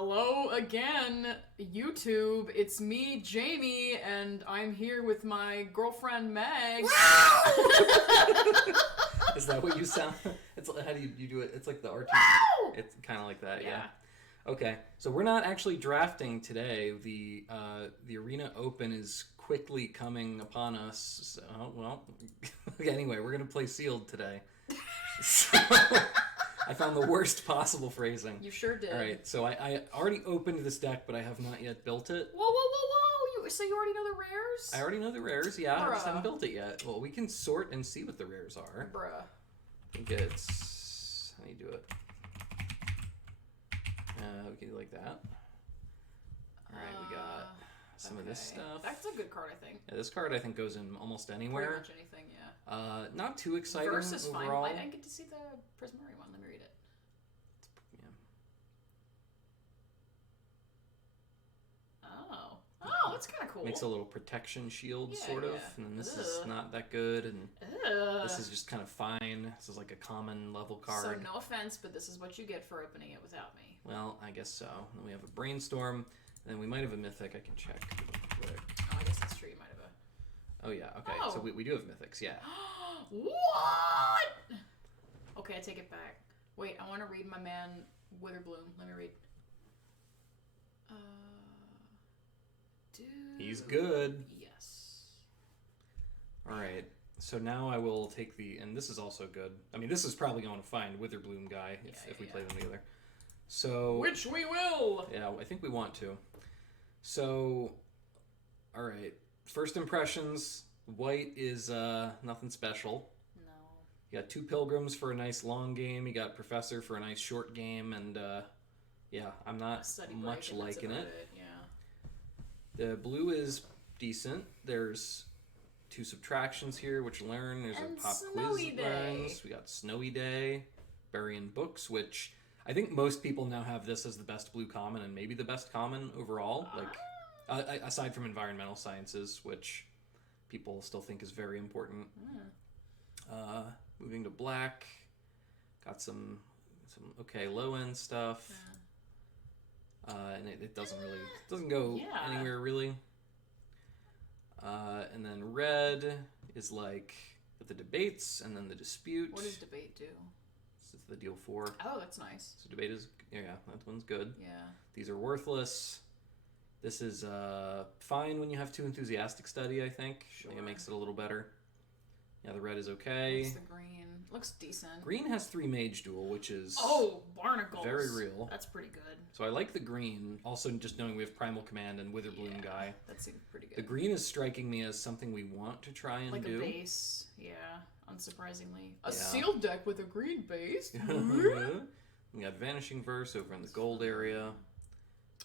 Hello again, YouTube. It's me, Jamie, and I'm here with my girlfriend, Meg. Is that what you sound? It's how do you do it? It's like the RT. It's kind of like that, yeah. Okay, so we're not actually drafting today. The Arena Open is quickly coming upon us. So, well, anyway, we're gonna play Sealed today. So, I found the worst possible phrasing. You sure did. All right, so I already opened this deck, but I have not yet built it. Whoa! So you already know the rares? I already know the rares, yeah. Bruh. I just haven't built it yet. Well, we can sort and see what the rares are. Bruh. I think it's... How do you do it? We can do like that. Alright, we got some of this stuff. That's a good card, I think. Yeah, this card I think goes in almost anywhere. Pretty much anything, yeah. Not too exciting Versus overall. fine. I didn't get to see the Prismari one. Let me read it. Yeah. Oh, that's kind of cool. Makes a little protection shield, Yeah, sort of. yeah. And then this is not that good, and this is just kind of fine. This is like a common level card. So no offense, but this is what you get for opening it without me. Well, I guess so. Then we have a Brainstorm, and then we might have a Mythic. I can check real quick. Oh, I guess that's true. You might have a... Oh, yeah, okay. Oh. So we do have Mythics, yeah. What? Okay, I take it back. Wait, I want to read my man Witherbloom. Let me read. Dude. He's good. Yes. All right. So now I will take the... And this is also good. I mean, this is probably going to find Witherbloom guy if we play them together. So... Which we will! Yeah, I think we want to. So... All right. First impressions. White is nothing special. No. You got two Pilgrims for a nice long game. You got Professor for a nice short game. And, yeah, I'm not much liking it. Yeah. The blue is decent. There's two subtractions here, which learn. There's and a pop Snowy quiz Day. learns. We got Snowy Day, Burying Books, which I think most people now have this as the best blue common and maybe the best common overall. Aside from environmental sciences, which people still think is very important. Moving to black, got some okay low end stuff. And it doesn't go anywhere really. And then red is like the debates and then the dispute. What does debate do? This is the deal 4. Oh, that's nice. So debate is, yeah, that one's good. Yeah. These are worthless. This is fine when you have too enthusiastic study, I think. Sure. I think it makes it a little better. Yeah, the red is okay. What's the green? Looks decent. Green has 3 mage duel, which is barnacles. very real. That's pretty good. So I like the green. Also, just knowing we have Primal Command and Witherbloom guy. That seems pretty good. The green is striking me as something we want to try and do. Like a base, yeah. Unsurprisingly, a Yeah. sealed deck with a green base. We got Vanishing Verse over in the gold area.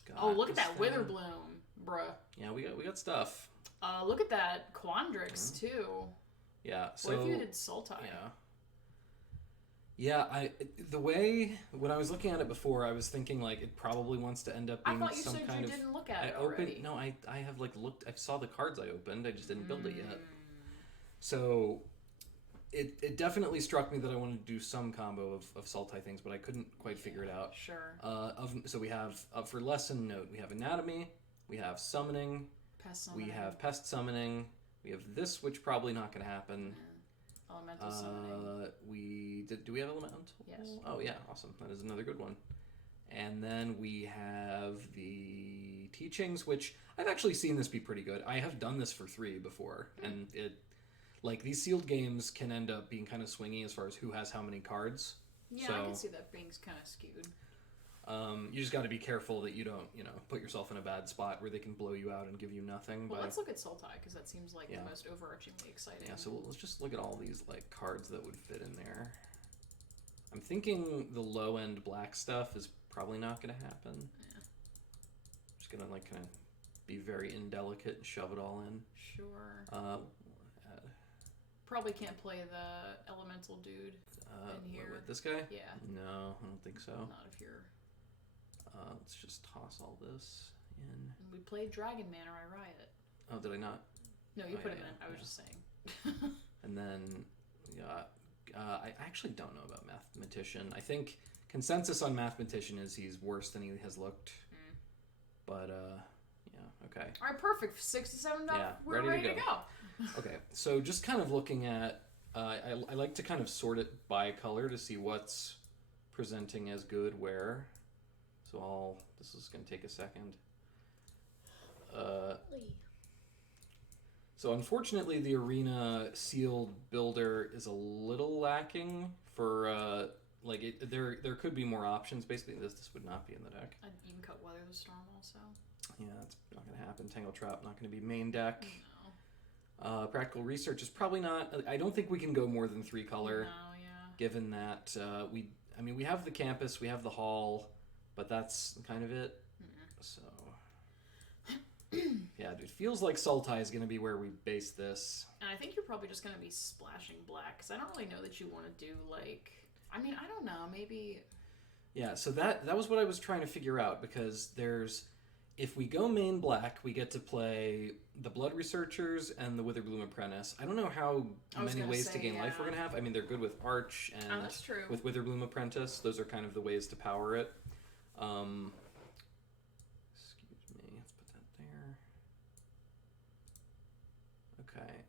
Got Look at this that thing. Witherbloom, bruh. Yeah, we got stuff. Look at that Quandrix too. Yeah. So What if you did Sultai? Yeah. Yeah, the way when I was looking at it before, I was thinking like it probably wants to end up being I thought you some said kind you of. didn't look at it opened. already. No, I have like looked. I saw the cards I opened. I just didn't build it yet. So, it definitely struck me that I wanted to do some combo of Sultai things, but I couldn't quite figure it out. Sure. So we have for lesson note, we have anatomy, we have summoning, Pest summoning. we have pest summoning, we have this, which probably not going to happen. Elemental summoning. Do we have elemental? Yes. Oh yeah, awesome. That is another good one. And then we have the teachings, which I've actually seen this be pretty good. I have done this for 3 before, and it like these sealed games can end up being kind of swingy as far as who has how many cards. Yeah, so, I can see that being kind of skewed. You just got to be careful that you don't, put yourself in a bad spot where they can blow you out and give you nothing. Well, let's look at Sultai, because that seems like the Yeah. most overarchingly exciting. Yeah, so let's just look at all these like cards that would fit in there. I'm thinking the low end black stuff is probably not going to happen. Yeah. Just gonna like kind of be very indelicate and shove it all in. Sure. Probably can't play the elemental dude in here. This guy? Yeah. No, I don't think so. Not if you're... Let's just toss all this in. We played Dragon Man or I Riot. Oh, did I not? No, you Oh, put yeah, him in. I was yeah. just saying. And then we got... I actually don't know about Mathematician. I think... consensus on mathematician is he's worse than he has looked. But yeah, okay. All right, perfect. 67 up. Yeah, We're ready to go. Okay, so just kind of looking at, I like to kind of sort it by color to see what's presenting as good where. So this is going to take a second. So unfortunately, the arena sealed builder is a little lacking for there could be more options. Basically, this would not be in the deck. And you can cut Weather the Storm also. Yeah, that's not going to happen. Tangle Trap not going to be main deck. No. Practical Research is probably not. I don't think we can go more than 3 color. No, yeah. Given that we have the campus, we have the hall, but that's kind of it. So. Yeah, it feels like Sultai is going to be where we base this. And I think you're probably just going to be splashing black, because I don't really know that you want to do, I don't know, maybe... Yeah, so that was what I was trying to figure out, because if we go main black, we get to play the Blood Researchers and the Witherbloom Apprentice. I don't know how many ways to gain life we're going to have. I mean, they're good with Arch and that's true. with Witherbloom Apprentice. Those are kind of the ways to power it.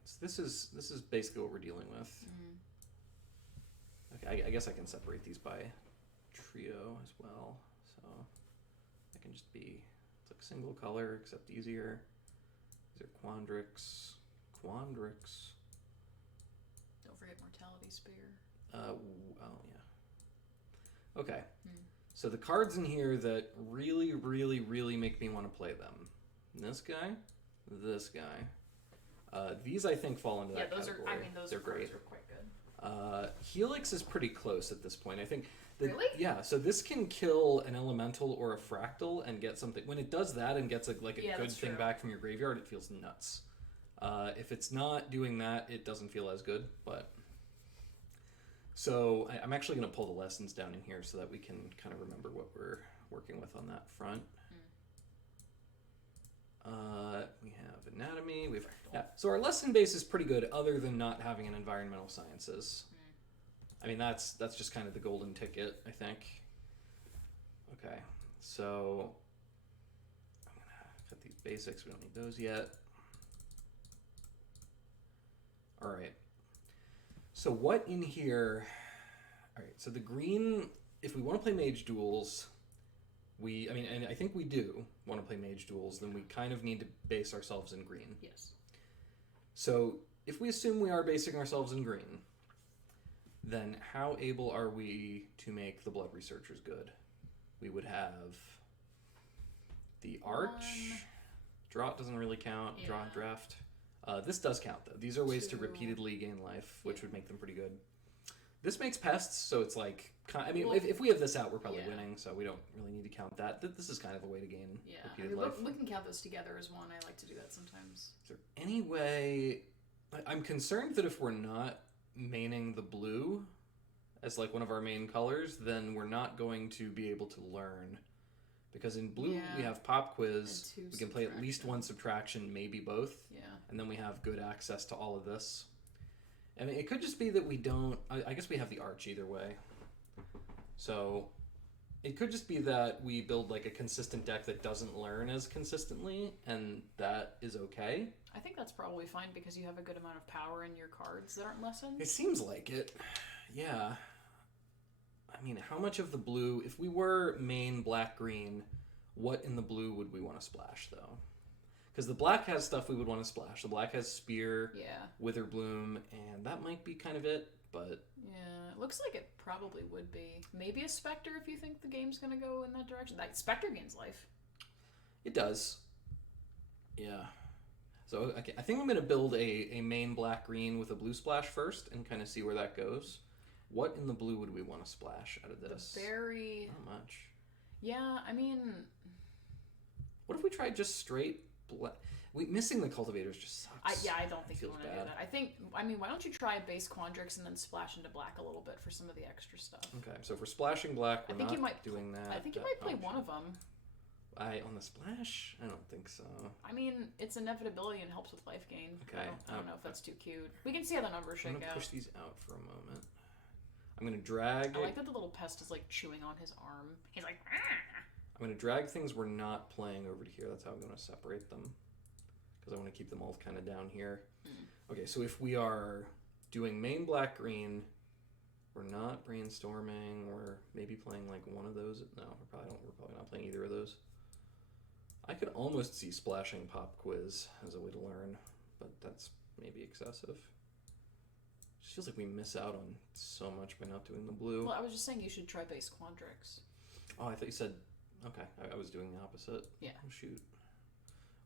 So this is basically what we're dealing with. Okay, I guess I can separate these by trio as well. So I can just be, it's like single color except easier. These are Quandrix. Don't forget Mortality Spear. Oh yeah. Okay. So the cards in here that really, really, really make me want to play them. This guy. These I think fall into that category. Those They're great. are quite good. Helix is pretty close at this point. I think. Really? Yeah. So this can kill an elemental or a fractal and get something. When it does that and gets a good thing back from your graveyard, it feels nuts. If it's not doing that, it doesn't feel as good. But so I'm actually going to pull the lessons down in here so that we can kind of remember what we're working with on that front. We have anatomy. So our lesson base is pretty good, other than not having an environmental sciences. I mean, that's just kind of the golden ticket, I think. Okay, so I'm gonna cut these basics. We don't need those yet. All right. So what in here? All right. So the green, if we want to play mage duels. And I think we do want to play mage duels, then we kind of need to base ourselves in green. Yes. So if we assume we are basing ourselves in green, then how able are we to make the Blood Researchers good? We would have the Arch. Draught doesn't really count. Yeah. Draft. This does count, though. These are ways to repeatedly gain life, which would make them pretty good. This makes pests, so it's like... if we have this out, we're probably winning, so we don't really need to count that. This is kind of a way to gain repeated life. We can count those together as one. I like to do that sometimes. Is there any way... I'm concerned that if we're not maining the blue as like one of our main colors, then we're not going to be able to learn. Because in blue, we have Pop Quiz. We can play at least one subtraction, maybe both. Yeah. And then we have good access to all of this. I mean, it could just be that we don't... I guess we have the Arch either way. So it could just be that we build like a consistent deck that doesn't learn as consistently, and that is okay. I think that's probably fine because you have a good amount of power in your cards that aren't lessons. It seems like it. Yeah. I mean, how much of the blue... If we were main black-green, what in the blue would we want to splash, though? Because the black has stuff we would want to splash. The black has Spear, Witherbloom, and that might be kind of it, but... Yeah, it looks like it probably would be. Maybe a Spectre if you think the game's going to go in that direction. That Spectre gains life. It does. Yeah. So okay, I think I'm going to build a main black-green with a blue splash first and kind of see where that goes. What in the blue would we want to splash out of this? The berry... Not much. Yeah, I mean... What if we tried just straight black? Missing the cultivators just sucks. I don't think you want to do that. Why don't you try Base Quandrix and then splash into black a little bit for some of the extra stuff? Okay, so if we're splashing black, we're not doing that. I think you might play one of them. On the splash? I don't think so. I mean, it's inevitability and helps with life gain. Okay. I don't know if that's too cute. We can see how the numbers shake out. I'm going to push these out for a moment. I'm I'm going to drag... I like that the little pest is, like, chewing on his arm. He's like... Argh! I'm going to drag things we're not playing over to here. That's how I'm going to separate them. Because I want to keep them all kind of down here. Okay, so if we are doing main black-green, we're not brainstorming, we're maybe playing, like, one of those. No, we're probably not playing either of those. I could almost see splashing Pop Quiz as a way to learn, but that's maybe excessive. It just feels like we miss out on so much by not doing the blue. Well, I was just saying you should try base Quandrix. Oh, I thought you said... Okay, I was doing the opposite. Yeah. Oh, shoot.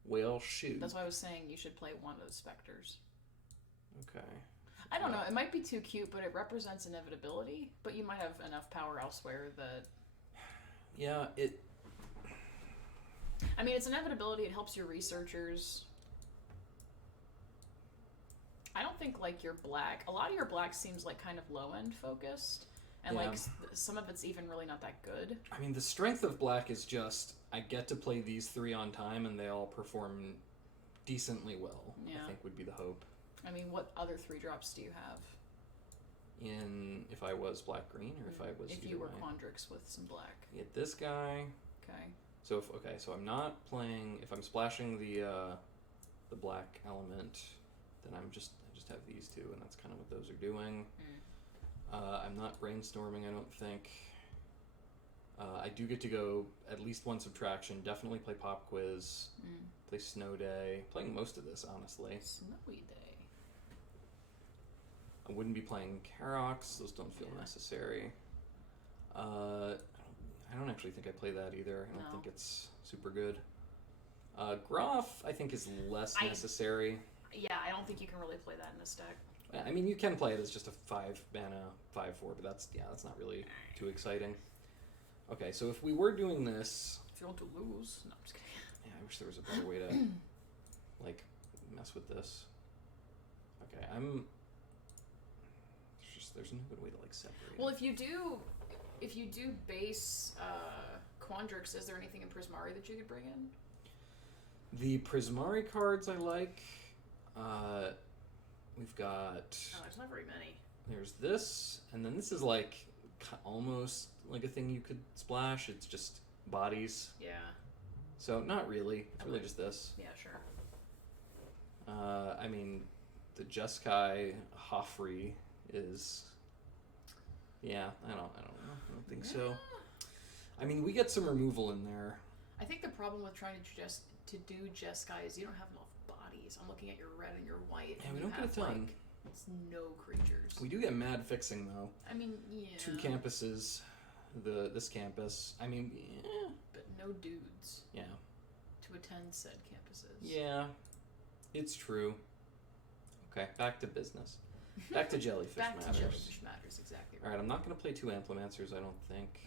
Well, shoot. That's why I was saying you should play one of those specters. Okay. I don't know. It might be too cute, but it represents inevitability. But you might have enough power elsewhere that... Yeah, it... I mean, it's inevitability. It helps your researchers. I don't think, like, your black... A lot of your black seems, like, kind of low-end focused. And, yeah. like, some of it's even really not that good. I mean, the strength of black is just... I get to play these 3 on time, and they all perform decently well, Yeah. I think would be the hope. I mean, what other 3-drops do you have? If I was black-green, or if I was... If you were Quandrix with some black. Get this guy... Okay. So so I'm not playing. If I'm splashing the black element, then I just have these two, and that's kind of what those are doing. I'm not brainstorming. I don't think. I do get to go at least one subtraction. Definitely play Pop Quiz. Play Snow Day. Playing most of this, honestly. Snowy Day. I wouldn't be playing Karox. Those don't feel necessary. I don't actually think I play that either. I don't think it's super good. Groff, I think, is less necessary. Yeah, I don't think you can really play that in this deck. I mean, you can play it as just a 5-mana 5/4, but that's not really too exciting. Okay, so if we were doing this... If you want to lose... No, I'm just kidding. Yeah, I wish there was a better way to, like, mess with this. Okay, There's no good way to, like, separate Well, if you do base Quandrix, is there anything in Prismari that you could bring in? The Prismari cards I like. We've got... Oh, there's not very many. There's this, and then this is like almost like a thing you could splash. It's just bodies. Yeah. So not really. It's really just this. Yeah, sure. I mean, the Jeskai Hoffrey is... Yeah, I don't know. I don't think so. I mean, we get some removal in there. I think the problem with trying to do Jeskai is you don't have enough bodies. I'm looking at your red and your white. Yeah, we don't get a ton. Like, it's no creatures. We do get mad fixing though. I mean, yeah. 2 campuses. This campus. I mean, yeah. But no dudes. Yeah. To attend said campuses. Yeah, it's true. Okay, back to business. Back to Jellyfish Matters. Back to Jellyfish Matters, exactly right. Alright, I'm not going to play 2 Amplimancers, I don't think.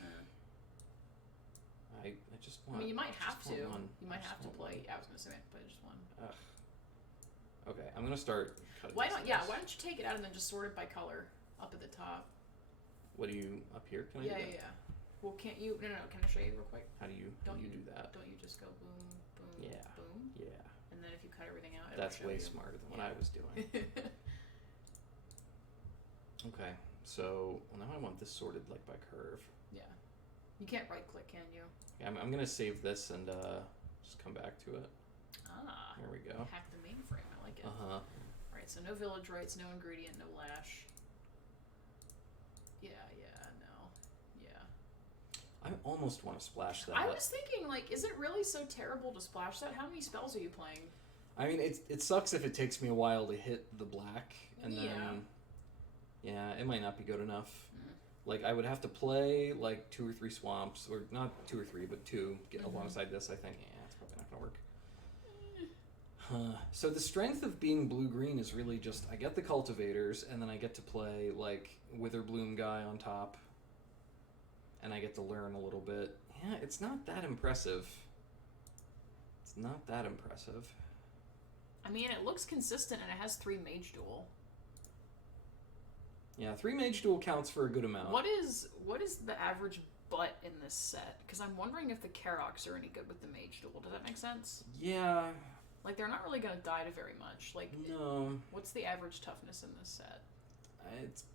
I just want... I mean, you might have to. One. You might have to play... I was going to say I have to play just one. Ugh. Okay, I'm going to start cutting why don't you take it out and then just sort it by color up at the top? What do you... Up here? Can I do that? Yeah. Well, can't you... No, can I show you real quick? How do you do that? Don't you just go boom, boom, Yeah. boom? Yeah. And then if you cut everything out, That's way smarter than what I was doing. Okay, so well, now I want this sorted like by curve. Yeah. You can't right click, can you? Okay, I'm gonna save this and just come back to it. Ah. There we go. Hack the mainframe. I like it. Right. So no village rights, no ingredient, no lash. Yeah. No. Yeah. I almost want to splash that. I was thinking, like, is it really so terrible to splash that? How many spells are you playing? I mean, it sucks if it takes me a while to hit the black, and then yeah, it might not be good enough. Like, I would have to play, like, 2 or 3 swamps, or not 2 or 3, but 2, get alongside this, I think. Yeah, it's probably not going to work. So the strength of being blue-green is really just, I get the cultivators, and then I get to play, like, Witherbloom guy on top, and I get to learn a little bit. Yeah, it's not that impressive. It's not that impressive. I mean, it looks consistent, and it has 3 Mage Duel. Yeah, 3 Mage Duel counts for a good amount. What is the average butt in this set? Because I'm wondering if the Karoks are any good with the Mage Duel. Does that make sense? Yeah. Like, they're not really going to die to very much. Like, no. What's the average toughness in this set? It's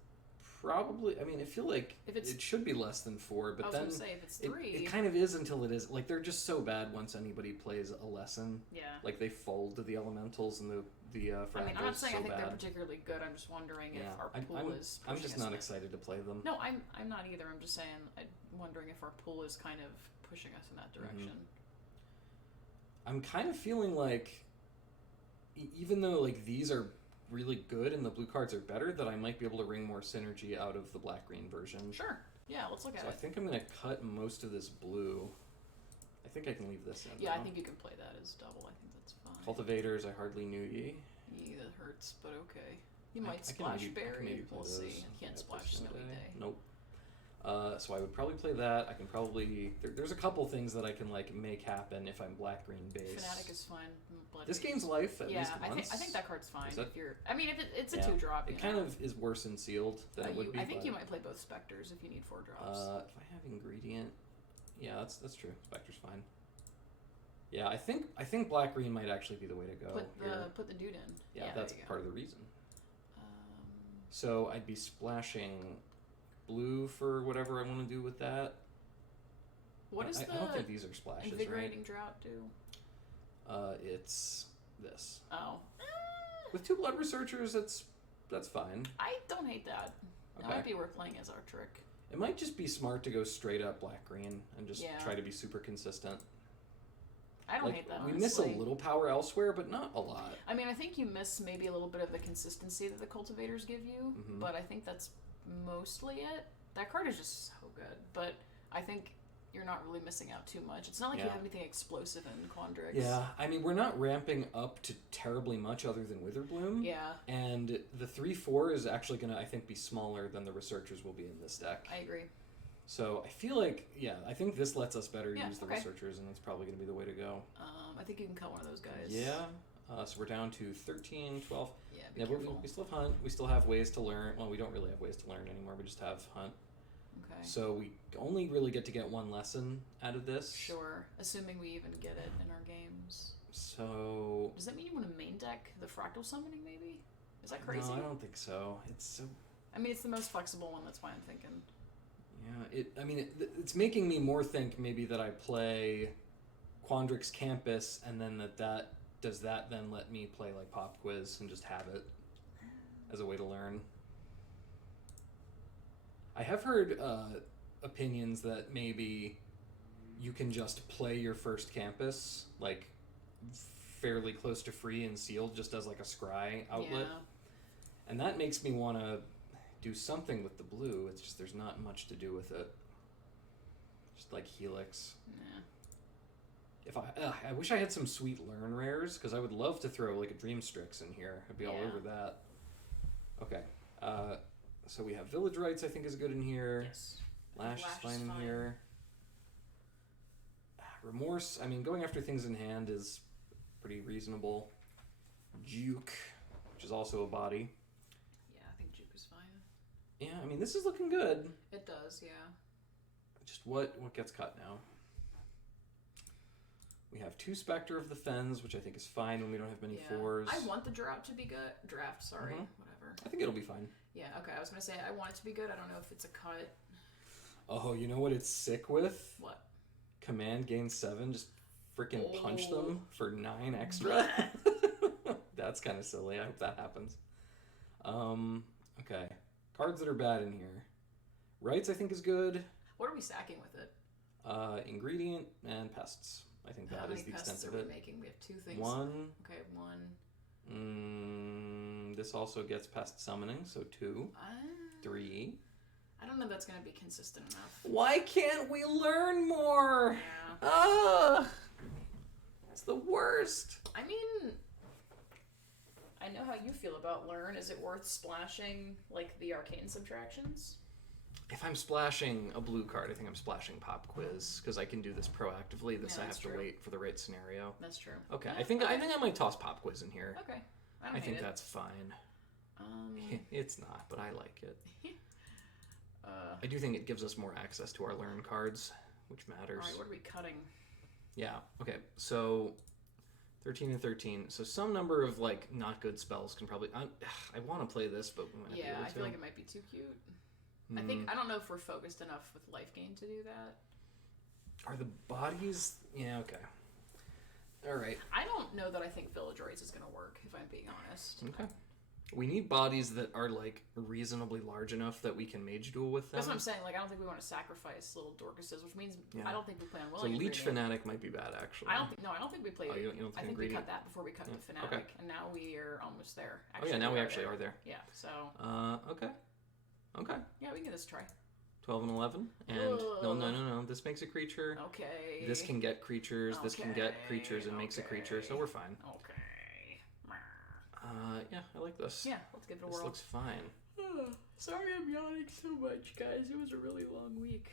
probably. I mean, I feel like if it's, it should be less than 4, but then I was gonna say if it's 3, it kind of is until it is. Like they're just so bad once anybody plays a lesson. Yeah. Like they fold to the elementals and the fractals. I mean, I'm not saying so I think bad. they're particularly good. I'm just wondering if our pool is. I'm just not excited to play them. No, I'm not either. I'm just saying I'm wondering if our pool is kind of pushing us in that direction. I'm kind of feeling like, even though like these are really good and the blue cards are better, that I might be able to wring more synergy out of the black-green version. Sure. Yeah, let's look at it. So I think I'm going to cut most of this blue. I think I can leave this in. Yeah, though. I think you can play that as double. I think that's fine. Cultivators, I hardly knew ye. Yeah, that hurts, but okay. You might splash berry. We'll see. You can't splash snowy day. Nope. So I would probably play that. I can probably... There's a couple things that I can like make happen if I'm black-green base. Fanatic is fine. This game's life at least once. I think that card's fine. If you're... I mean, if it's a 2-drop, it kind of is worse in sealed than it would be. I think you might play both Spectres if you need 4 drops. If I have ingredient... Yeah, that's true. Spectre's fine. Yeah, I think black-green might actually be the way to go. Put the dude in. Yeah, that's part of the reason. So I'd be splashing blue for whatever I want to do with that. What does I don't think these are splashes, invigorating right? drought do? It's this. Oh. With 2 blood researchers, that's fine. I don't hate that. Okay. That might be worth playing as our trick. It might just be smart to go straight up black-green and just try to be super consistent. I don't hate that, honestly. We miss a little power elsewhere, but not a lot. I mean, I think you miss maybe a little bit of the consistency that the cultivators give you, but I think that's mostly it. That card is just so good, but I think you're not really missing out too much. It's not like you have anything explosive in Quandrix. Yeah, I mean, we're not ramping up to terribly much other than Witherbloom. Yeah. And the 3/4 is actually going to, I think, be smaller than the researchers will be in this deck. I agree. So I feel like, I think this lets us better use the researchers, and that's probably going to be the way to go. I think you can cut one of those guys. Yeah. So we're down to 13, 12. Yeah, be careful. We still have Hunt. We still have ways to learn. Well, we don't really have ways to learn anymore. We just have Hunt. Okay. So we only really get to get 1 lesson out of this. Sure. Assuming we even get it in our games. So... Does that mean you want to main deck the fractal summoning, maybe? Is that crazy? No, I don't think so. It's so... I mean, it's the most flexible one. That's why I'm thinking... Yeah, it's making me more think maybe that I play Quandrix Campus, and then does that then let me play like Pop Quiz and just have it as a way to learn. I have heard opinions that maybe you can just play your first campus like fairly close to free and sealed just as like a scry outlet, and that makes me want to do something with the blue. It's just there's not much to do with it. Just like Helix. Nah. If I wish I had some sweet learn rares, because I would love to throw like a Dream Strix in here. I'd be all over that. Okay. So we have Village Rites, I think is good in here. Yes. Lash is fine in here. Remorse, I mean, going after things in hand is pretty reasonable. Juke, which is also a body. Yeah, I mean, this is looking good. It does, yeah. Just what gets cut now? We have 2 Spectre of the Fens, which I think is fine when we don't have many 4s. I want the drought to be good. Whatever. I think it'll be fine. Yeah, okay, I was going to say, I want it to be good. I don't know if it's a cut. Oh, you know what it's sick with? What? Command gain 7, just freaking punch them for 9 extra. That's kind of silly. I hope that happens. Okay. Cards that are bad in here. Rights, I think, is good. What are we sacking with it? Ingredient and pests. I think that is the extent of it. How many pests are we making? We have 2 things. 1. Okay, 1. This also gets pest summoning, so 2. 3. I don't know if that's going to be consistent enough. Why can't we learn more? Yeah. Ugh! It's the worst. I mean... I know how you feel about learn. Is it worth splashing, like, the arcane subtractions? If I'm splashing a blue card, I think I'm splashing Pop Quiz, because I can do this proactively. This I have to wait for the right scenario. That's true. Okay, Yeah, I think I might toss Pop Quiz in here. Okay. I think that's fine. It's not, but I like it. I do think it gives us more access to our learn cards, which matters. Alright, what are we cutting? Yeah, okay, so... 13 and 13. So some number of, like, not good spells can probably... I want to play this, but we might not be able to. I feel like it might be too cute. I don't know if we're focused enough with life gain to do that. Are the bodies... Yeah, okay. Alright. I don't know that I think Village Raids is going to work, if I'm being honest. Okay. We need bodies that are, like, reasonably large enough that we can mage duel with them. That's what I'm saying. Like, I don't think we want to sacrifice little Dorcases, which means I don't think we play on willing. So Leech Fanatic might be bad, actually. I don't think we play. Oh, you don't think I think we cut that before we cut the Fanatic, okay. and now we are almost there. Actually, now we actually are there. Yeah. So. Okay. Okay. Yeah, we can give this a try. 12 and 11, and no. This makes a creature. Okay. This can get creatures. This can get creatures and makes a creature. So we're fine. Okay. Yeah, I like this. Yeah, let's give it a whirl. This looks fine. Sorry I'm yawning so much, guys. It was a really long week.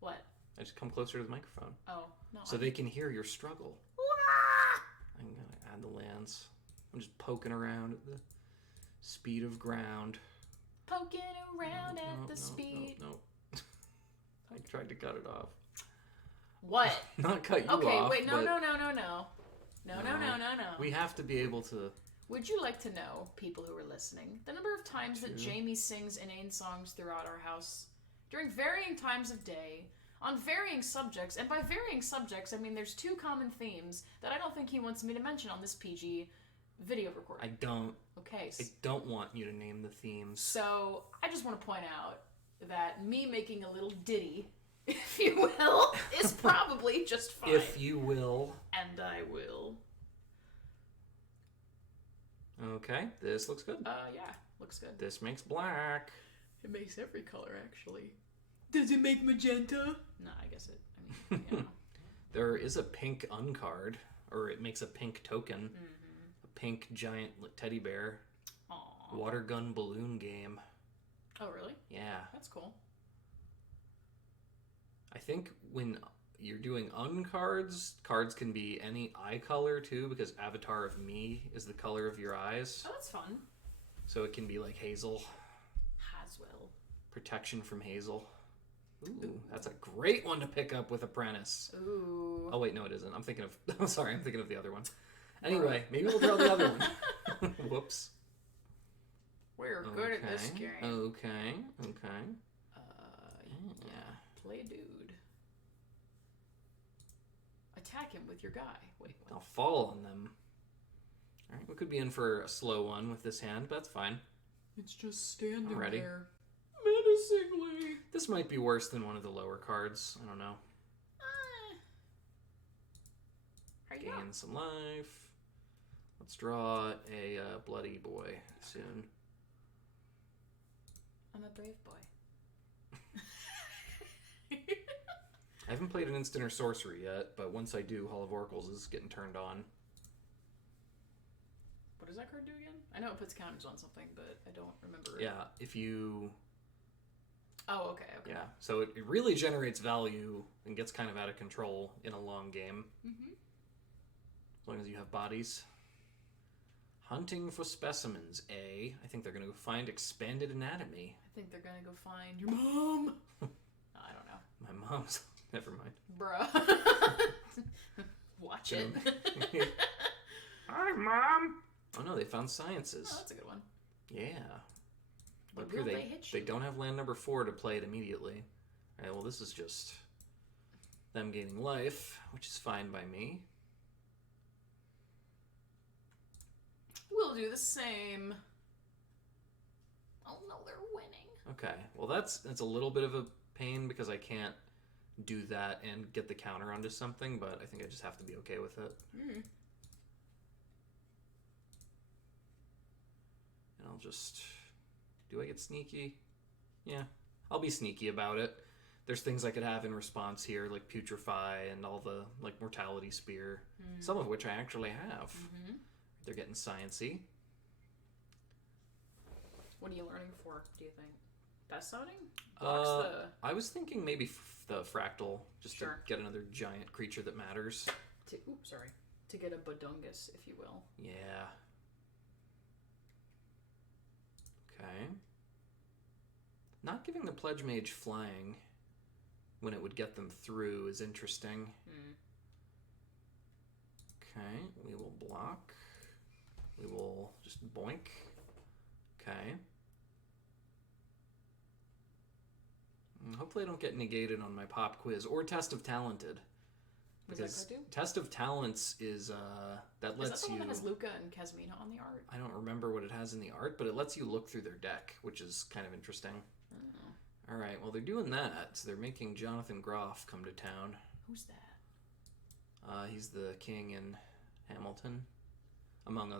What? I just come closer to the microphone. Oh, no. So they can hear your struggle. I'm going to add the lands. I'm just poking around at the speed of ground. Poking around at the speed. No. I tried to cut it off. What? Not cut you off. Okay, wait, no. No. We have to be able to... Would you like to know, people who are listening, the number of times that Jamie sings inane songs throughout our house during varying times of day, on varying subjects, and by varying subjects, I mean there's two common themes that I don't think he wants me to mention on this PG video recording. I don't. Okay. I don't want you to name the themes. So, I just want to point out that me making a little ditty, if you will, is probably just fine. If you will. And I will. Okay, this looks good. Yeah, looks good. This makes black. It makes every color, actually. Does it make magenta? No, I guess it, There is a pink uncard, or it makes a pink token. A pink giant teddy bear. Aww. Water gun balloon game. Oh, really? Yeah. That's cool. I think when you're doing uncards, cards can be any eye color too, because Avatar of Me is the color of your eyes. Oh, that's fun. So it can be like hazel. Haswell. Protection from hazel. Ooh, that's a great one to pick up with Apprentice. Ooh. Oh wait, no it isn't. I'm thinking of the other one. Anyway, maybe we'll draw the other one. Whoops. We're good at this game. Okay. Yeah. Play a dude. Attack him with your guy. Wait, what? I'll fall on them. Alright, we could be in for a slow one with this hand, but that's fine. It's just standing Alrighty. there. Menacingly. This might be worse than one of the lower cards. I don't know. Gain some life. Let's draw a bloody boy soon. I'm a brave boy. I haven't played an instant or sorcery yet, but once I do, Hall of Oracles is getting turned on. What does that card do again? I know it puts counters on something, but I don't remember. Yeah, if you... Oh, okay. Yeah, so it really generates value and gets kind of out of control in a long game. As long as you have bodies. Hunting for specimens, A. I think they're going to go find expanded anatomy. I think they're going to go find your mom. I don't know. My mom's... Never mind. Bruh. Watch it. Hi, Mom! Oh no, they found sciences. Oh, that's a good one. Yeah. Look, here they don't have land number 4 to play it immediately. Alright, well this is just them gaining life, which is fine by me. We'll do the same. Oh no, they're winning. Okay, well that's a little bit of a pain because I can't do that and get the counter onto something, but I think I just have to be okay with it. And I'll just... Do I get sneaky? Yeah, I'll be sneaky about it. There's things I could have in response here, like Putrefy and all the, like, Mortality Spear. Some of which I actually have. They're getting science-y. What are you learning for, do you think? Best zoning? I was thinking maybe the Fractal, just to get another giant creature that matters. To get a Bodungus, if you will. Yeah. Okay. Not giving the Pledge Mage flying when it would get them through is interesting. Okay, we will block. We will just boink. Okay. Hopefully I don't get negated on my pop quiz or test of talented. Because test of talents is that lets you. Is that the one that has Luca and Casmina on the art? I don't remember what it has in the art, but it lets you look through their deck, which is kind of interesting. Oh. All right, well they're doing that, so they're making Jonathan Groff come to town. Who's that? He's the king in Hamilton, among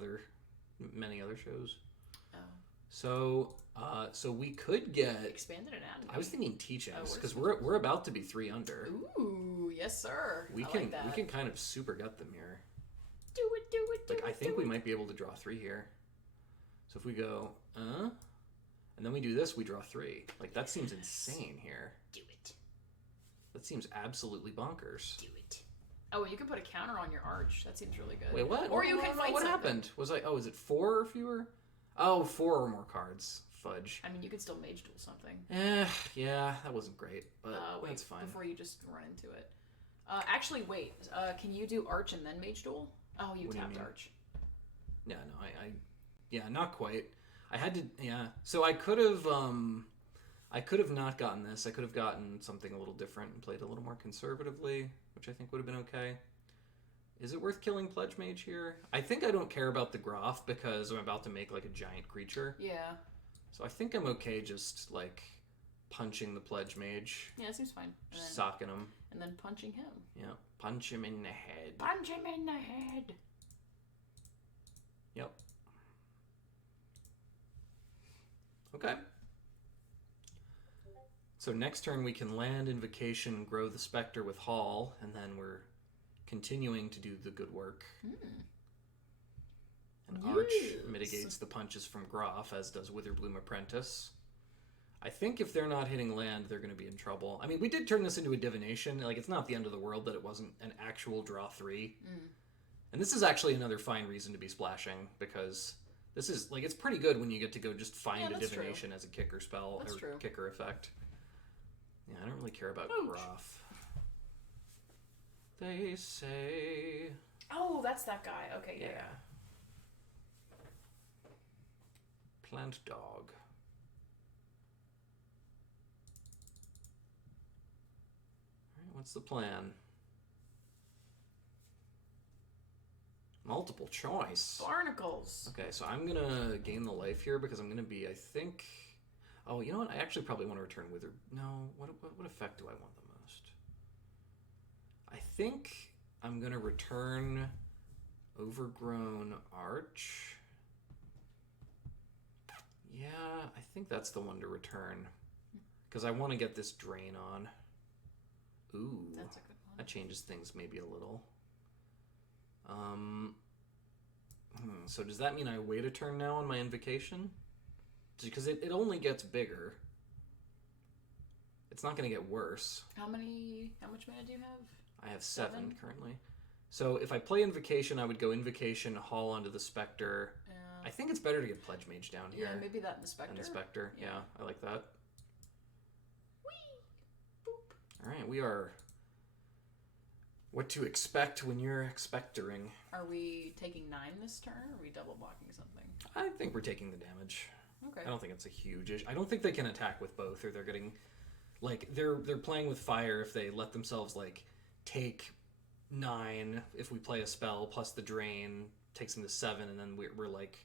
many other shows. Oh. So we could get expanded anatomy. I was thinking teachings because we're about to be 3 under. Ooh, yes sir. We can kind of super gut them here. Do it. I think we might be able to draw 3 here. So if we go, and then we do this, we draw 3. Like that seems insane here. Do it. That seems absolutely bonkers. Do it. Oh, you can put a counter on your arch. That seems really good. Wait, what? Or you can fight what something. Happened? Was I? Oh, is it 4 or fewer? Oh, 4 or more cards. Fudge. I mean, you could still mage duel something. Yeah, that wasn't great, but wait, that's fine. Before you just run into it. Actually, wait. Can you do arch and then mage duel? Oh, you tapped arch. Yeah, no, yeah, not quite. I had to, yeah. So I could have not gotten this. I could have gotten something a little different and played a little more conservatively, which I think would have been okay. Is it worth killing Pledge Mage here? I think I don't care about the Groff because I'm about to make like a giant creature. Yeah. So I think I'm okay just like punching the Pledge Mage. Yeah, it seems fine. Just socking him. And then punching him. Yeah, punch him in the head. Punch him in the head. Yep. Okay. So next turn we can land Invocation, grow the Spectre with Hall, and then we're continuing to do the good work. And Arch mitigates the punches from Groff, as does Witherbloom Apprentice. I think if they're not hitting land, they're going to be in trouble. I mean, we did turn this into a divination. Like, it's not the end of the world that it wasn't an actual draw 3. And this is actually another fine reason to be splashing, because this is, like, it's pretty good when you get to go just find a divination as a kicker spell or kicker effect. Yeah, I don't really care about Groff. They say... Oh, that's that guy. Okay, yeah. Plant dog. Alright, what's the plan? Multiple choice. Barnacles. Okay, so I'm gonna gain the life here because I'm gonna be, I think... Oh, you know what? I actually probably want to return Wither... No, what effect do I want the most? I think I'm gonna return Overgrown Arch. Yeah, I think that's the one to return. Because I want to get this drain on. Ooh. That's a good one. That changes things maybe a little. So does that mean I wait a turn now on my Invocation? Because it only gets bigger. It's not going to get worse. How much mana do you have? I have 7 currently. So if I play Invocation, I would go Invocation, Hall onto the Spectre. I think it's better to get Pledge Mage down here. Yeah, maybe that and the Spectre. And the Spectre, yeah I like that. Whee! Boop. Alright, we are... What to expect when you're expectoring. Are we taking 9 this turn, or are we double blocking something? I think we're taking the damage. Okay. I don't think it's a huge issue. I don't think they can attack with both, or they're getting... Like, they're playing with fire if they let themselves, like, take 9 if we play a spell, plus the drain takes them to 7, and then we're like...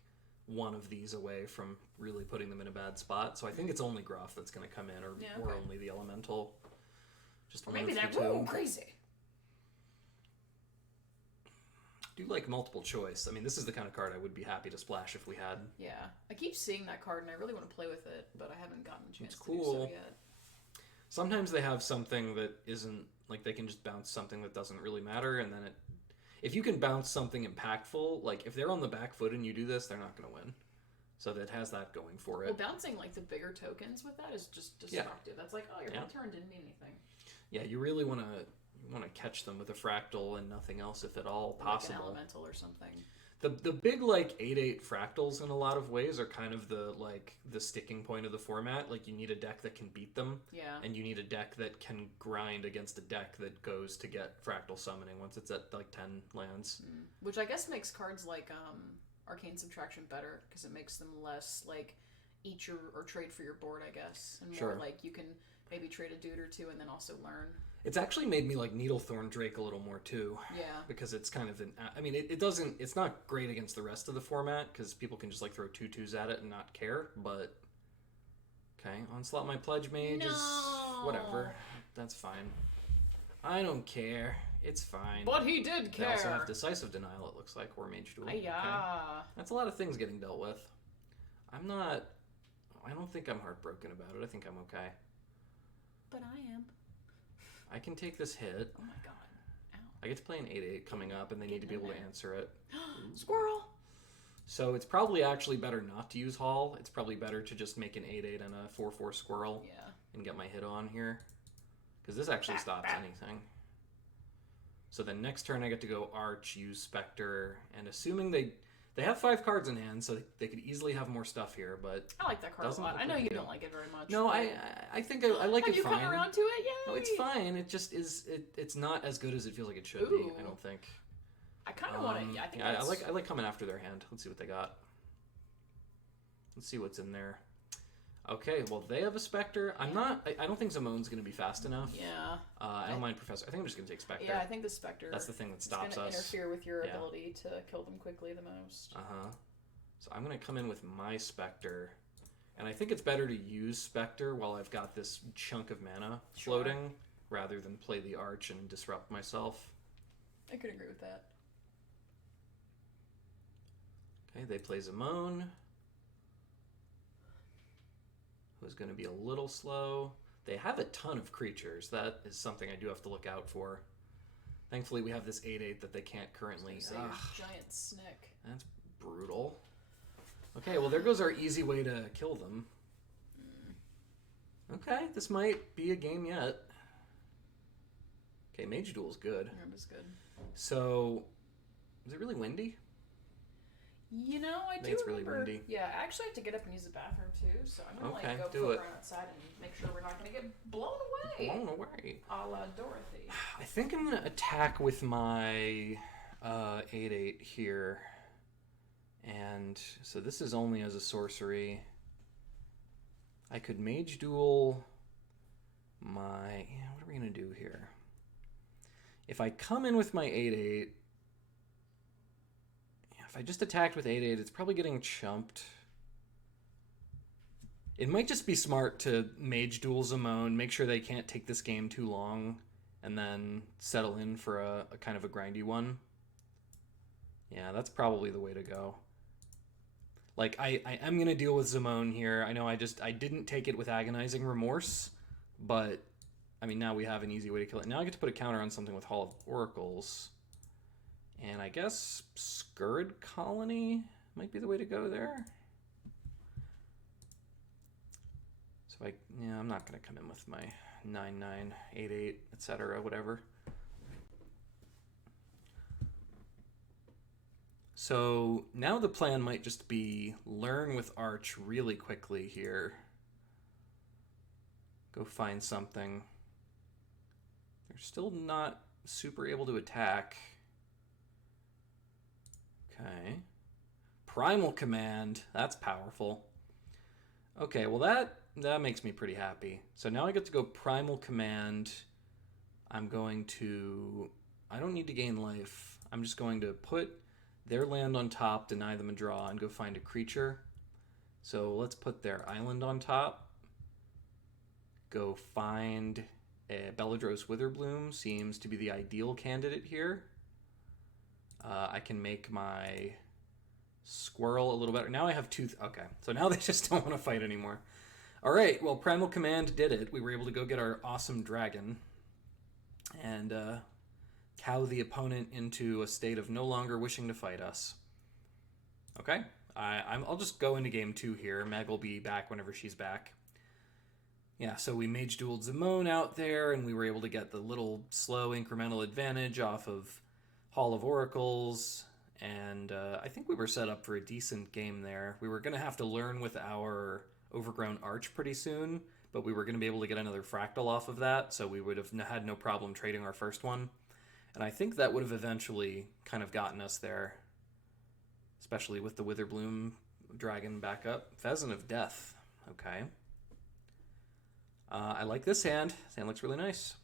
one of these away from really putting them in a bad spot. So I think it's only Groff that's going to come in, or only the Elemental. Just or one maybe of that the two. Crazy. Do you like multiple choice? I mean, this is the kind of card I would be happy to splash if we had. Yeah, I keep seeing that card, and I really want to play with it, but I haven't gotten a chance to do so yet. Sometimes they have something that isn't, like, they can just bounce something that doesn't really matter, and then if you can bounce something impactful, like, if they're on the back foot and you do this, they're not going to win. So that has that going for it. Well, bouncing, like, the bigger tokens with that is just destructive. That's like, oh, your whole turn didn't mean anything. Yeah, you really want to catch them with a fractal and nothing else, if at all possible. Like an elemental or something. The big, like, 8/8 fractals in a lot of ways are kind of the sticking point of the format. Like, you need a deck that can beat them. Yeah. And you need a deck that can grind against a deck that goes to get fractal summoning once it's at, like, 10 lands. Which I guess makes cards like Arcane Subtraction better, because it makes them less, like, eat your or trade for your board, I guess. And more like you can maybe trade a dude or two and then also learn. It's actually made me like Needlethorn Drake a little more too. Yeah. Because it's kind of it doesn't, it's not great against the rest of the format because people can just like throw 2/2s at it and not care, but okay, Onslaught my Pledge Mage is whatever. That's fine. I don't care. It's fine. But he did care. They also have Decisive Denial, it looks like, or Mage Duel. Yeah. Okay. That's a lot of things getting dealt with. I don't think I'm heartbroken about it. I think I'm okay. But I am. I can take this hit. Oh my god. Ow. I get to play an 8/8 coming up, and they need to be able to answer it. Squirrel! So it's probably actually better not to use Haul. It's probably better to just make an 8/8 and a 4/4 Squirrel and get my hit on here. Because this actually stops anything. So then next turn I get to go Arch, use Spectre, and assuming they have 5 cards in hand, so they could easily have more stuff here, but... I like that card a lot. I know you don't like it very much. No, I think I like it fine. Have you come around to it? Yay! No, it's fine. It just is... It's not as good as it feels like it should be, I don't think. I kind of want to... I like coming after their hand. Let's see what they got. Let's see what's in there. Okay, well, they have a Spectre. I don't think Zamone's going to be fast enough. Yeah. I don't mind Professor. I think I'm just going to take Spectre. Yeah, I think the Spectre... That's the thing that stops us. It's going to interfere with your ability to kill them quickly the most. Uh-huh. So I'm going to come in with my Spectre. And I think it's better to use Spectre while I've got this chunk of mana floating, rather than play the Arch and disrupt myself. I could agree with that. Okay, they play Zamone, who's going to be a little slow. They have a ton of creatures. That is something I do have to look out for. Thankfully, we have this 8/8 that they can't currently... Giant Snick. That's brutal. Okay, well, there goes our easy way to kill them. Okay, this might be a game yet. Okay, Mage Duel's good. It was good. So, is it really windy? You know, I do it's remember. Really windy. Yeah, I actually have to get up and use the bathroom too, so I'm gonna go do float it. around outside and make sure we're not gonna get blown away. Blown away. A la Dorothy. I think I'm gonna attack with my 8/8 here, and so this is only as a sorcery. I could Mage Duel my... what are we gonna do here? If I come in with my 8/8, if I just attacked with 8/8, it's probably getting chumped. It might just be smart to Mage Duel Zamone, make sure they can't take this game too long, and then settle in for a kind of a grindy one. Yeah, that's probably the way to go. Like, I am going to deal with Zamone here. I know I didn't take it with Agonizing Remorse, but, I mean, now we have an easy way to kill it. Now I get to put a counter on something with Hall of Oracles. And I guess Scurrid Colony might be the way to go there. So I'm not going to come in with my 9/9, 8/8, etc., whatever. So now the plan might just be learn with Arch really quickly here. Go find something. They're still not super able to attack. Okay. Primal Command. That's powerful. Okay, well that makes me pretty happy. So now I get to go Primal Command. I don't need to gain life. I'm just going to put their land on top, deny them a draw, and go find a creature. So let's put their island on top. Go find a Beledros Witherbloom. Seems to be the ideal candidate here. I can make my Squirrel a little better. Now I have two... okay, so now they just don't want to fight anymore. Alright, well, Primal Command did it. We were able to go get our awesome dragon and cow the opponent into a state of no longer wishing to fight us. Okay, I'll just go into game 2 here. Meg will be back whenever she's back. Yeah, so we Mage Dueled Zamone out there, and we were able to get the little slow incremental advantage off of Hall of Oracles, and I think we were set up for a decent game there. We were going to have to learn with our Overgrown Arch pretty soon, but we were going to be able to get another Fractal off of that, so we would have had no problem trading our first one. And I think that would have eventually kind of gotten us there, especially with the Witherbloom dragon back up. Pheasant of Death, okay. I like this hand. This hand looks really nice.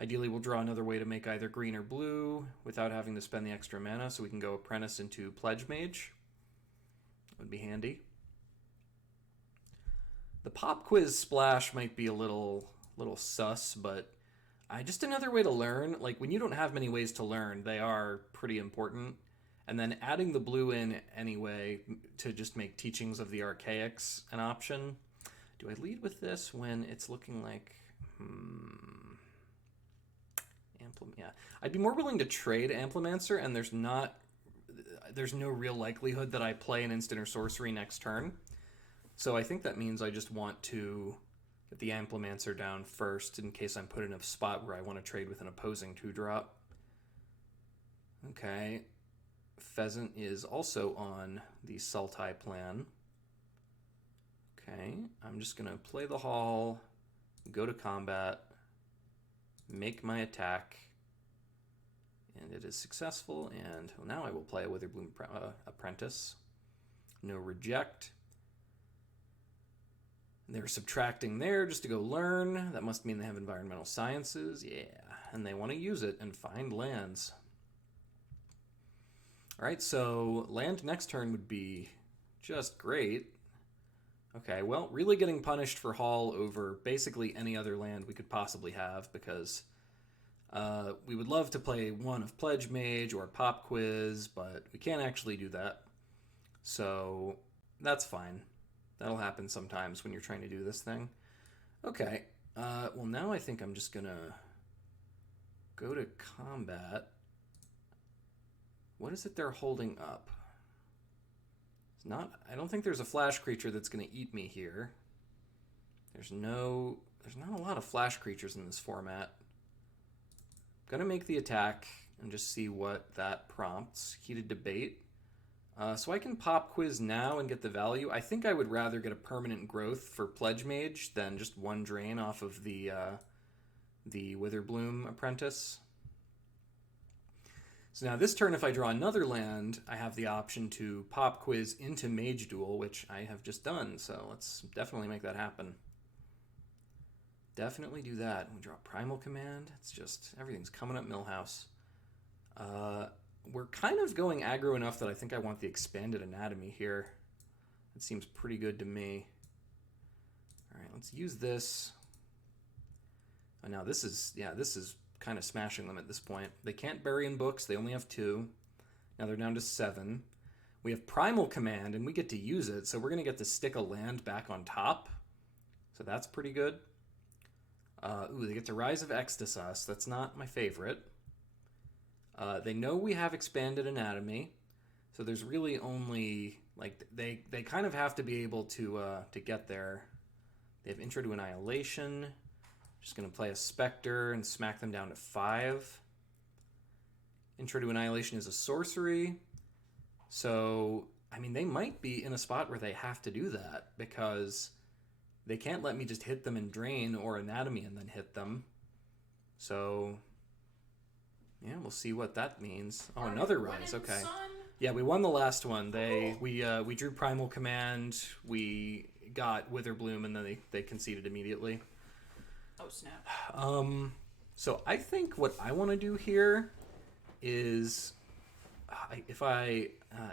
Ideally, we'll draw another way to make either green or blue without having to spend the extra mana, so we can go Apprentice into Pledge Mage. That would be handy. The Pop Quiz Splash might be a little sus, but just another way to learn. Like, when you don't have many ways to learn, they are pretty important. And then adding the blue in anyway to just make Teachings of the Archaics an option. Do I lead with this when it's looking like... Yeah, I'd be more willing to trade Amplimancer, and there's no real likelihood that I play an instant or sorcery next turn. So I think that means I just want to get the Amplimancer down first in case I'm put in a spot where I want to trade with an opposing 2-drop. Okay. Pheasant is also on the Sultai plan. Okay, I'm just going to play the Hall, go to combat, make my attack, and it is successful, and now I will play a Witherbloom Apprentice. No reject. They're subtracting there just to go learn. That must mean they have environmental sciences. Yeah, and they want to use it and find lands. All right, so land next turn would be just great. Okay, well, really getting punished for Hall over basically any other land we could possibly have, because we would love to play one of Pledge Mage or Pop Quiz, but we can't actually do that. So that's fine. That'll happen sometimes when you're trying to do this thing. Okay, well, now I think I'm just going to go to combat. What is it they're holding up? I don't think there's a flash creature that's going to eat me here. There's not a lot of flash creatures in this format. I'm going to make the attack and just see what that prompts. Heated Debate. So I can Pop Quiz now and get the value. I think I would rather get a permanent growth for Pledge Mage than just one drain off of the Witherbloom Apprentice. So now this turn, if I draw another land, I have the option to Pop Quiz into Mage Duel, which I have just done. So let's definitely make that happen. Definitely do that. We draw Primal Command. It's just, everything's coming up Millhouse. We're kind of going aggro enough that I think I want the Expanded Anatomy here. It seems pretty good to me. All right, let's use this. Oh, now this is kind of smashing them at this point. They can't bury in books. They only have 2. Now they're down to 7. We have Primal Command, and we get to use it, so we're going to get to stick a land back on top. So that's pretty good. They get to Rise of Extasas. That's not my favorite. They know we have Expanded Anatomy, so there's really only, like, they kind of have to be able to get there. They have Intro to Annihilation. Just going to play a Spectre and smack them down to 5. Intro to Annihilation is a sorcery. So, I mean, they might be in a spot where they have to do that, because they can't let me just hit them and drain or Anatomy and then hit them. So, yeah, we'll see what that means. Oh, another Rise. Okay. Yeah, we won the last one. We drew Primal Command. We got Witherbloom, and then they conceded immediately. Oh, snap. So I think what I want to do here is, if I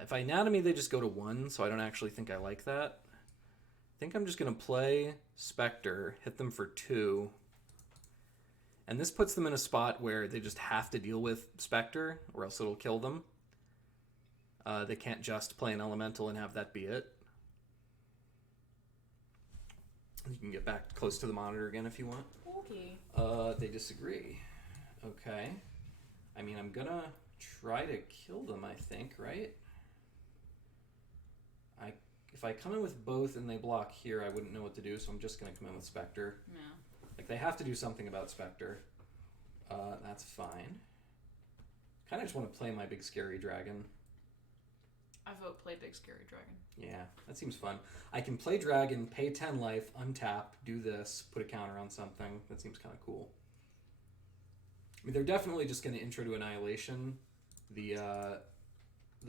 Anatomy, they just go to 1, so I don't actually think I like that. I think I'm just going to play Spectre, hit them for 2, and this puts them in a spot where they just have to deal with Spectre, or else it'll kill them. They can't just play an Elemental and have that be it. You can get back close to the monitor again if you want. Okay. They disagree. Okay. I mean, I'm gonna try to kill them, I think, right? If I come in with both and they block here, I wouldn't know what to do, so I'm just gonna come in with Spectre. Yeah. Like, they have to do something about Spectre. That's fine. Kinda just want to play my big scary dragon. I vote play Big Scary Dragon. Yeah, that seems fun. I can play dragon, pay 10 life, untap, do this, put a counter on something. That seems kind of cool. I mean, they're definitely just going to Intro to Annihilation the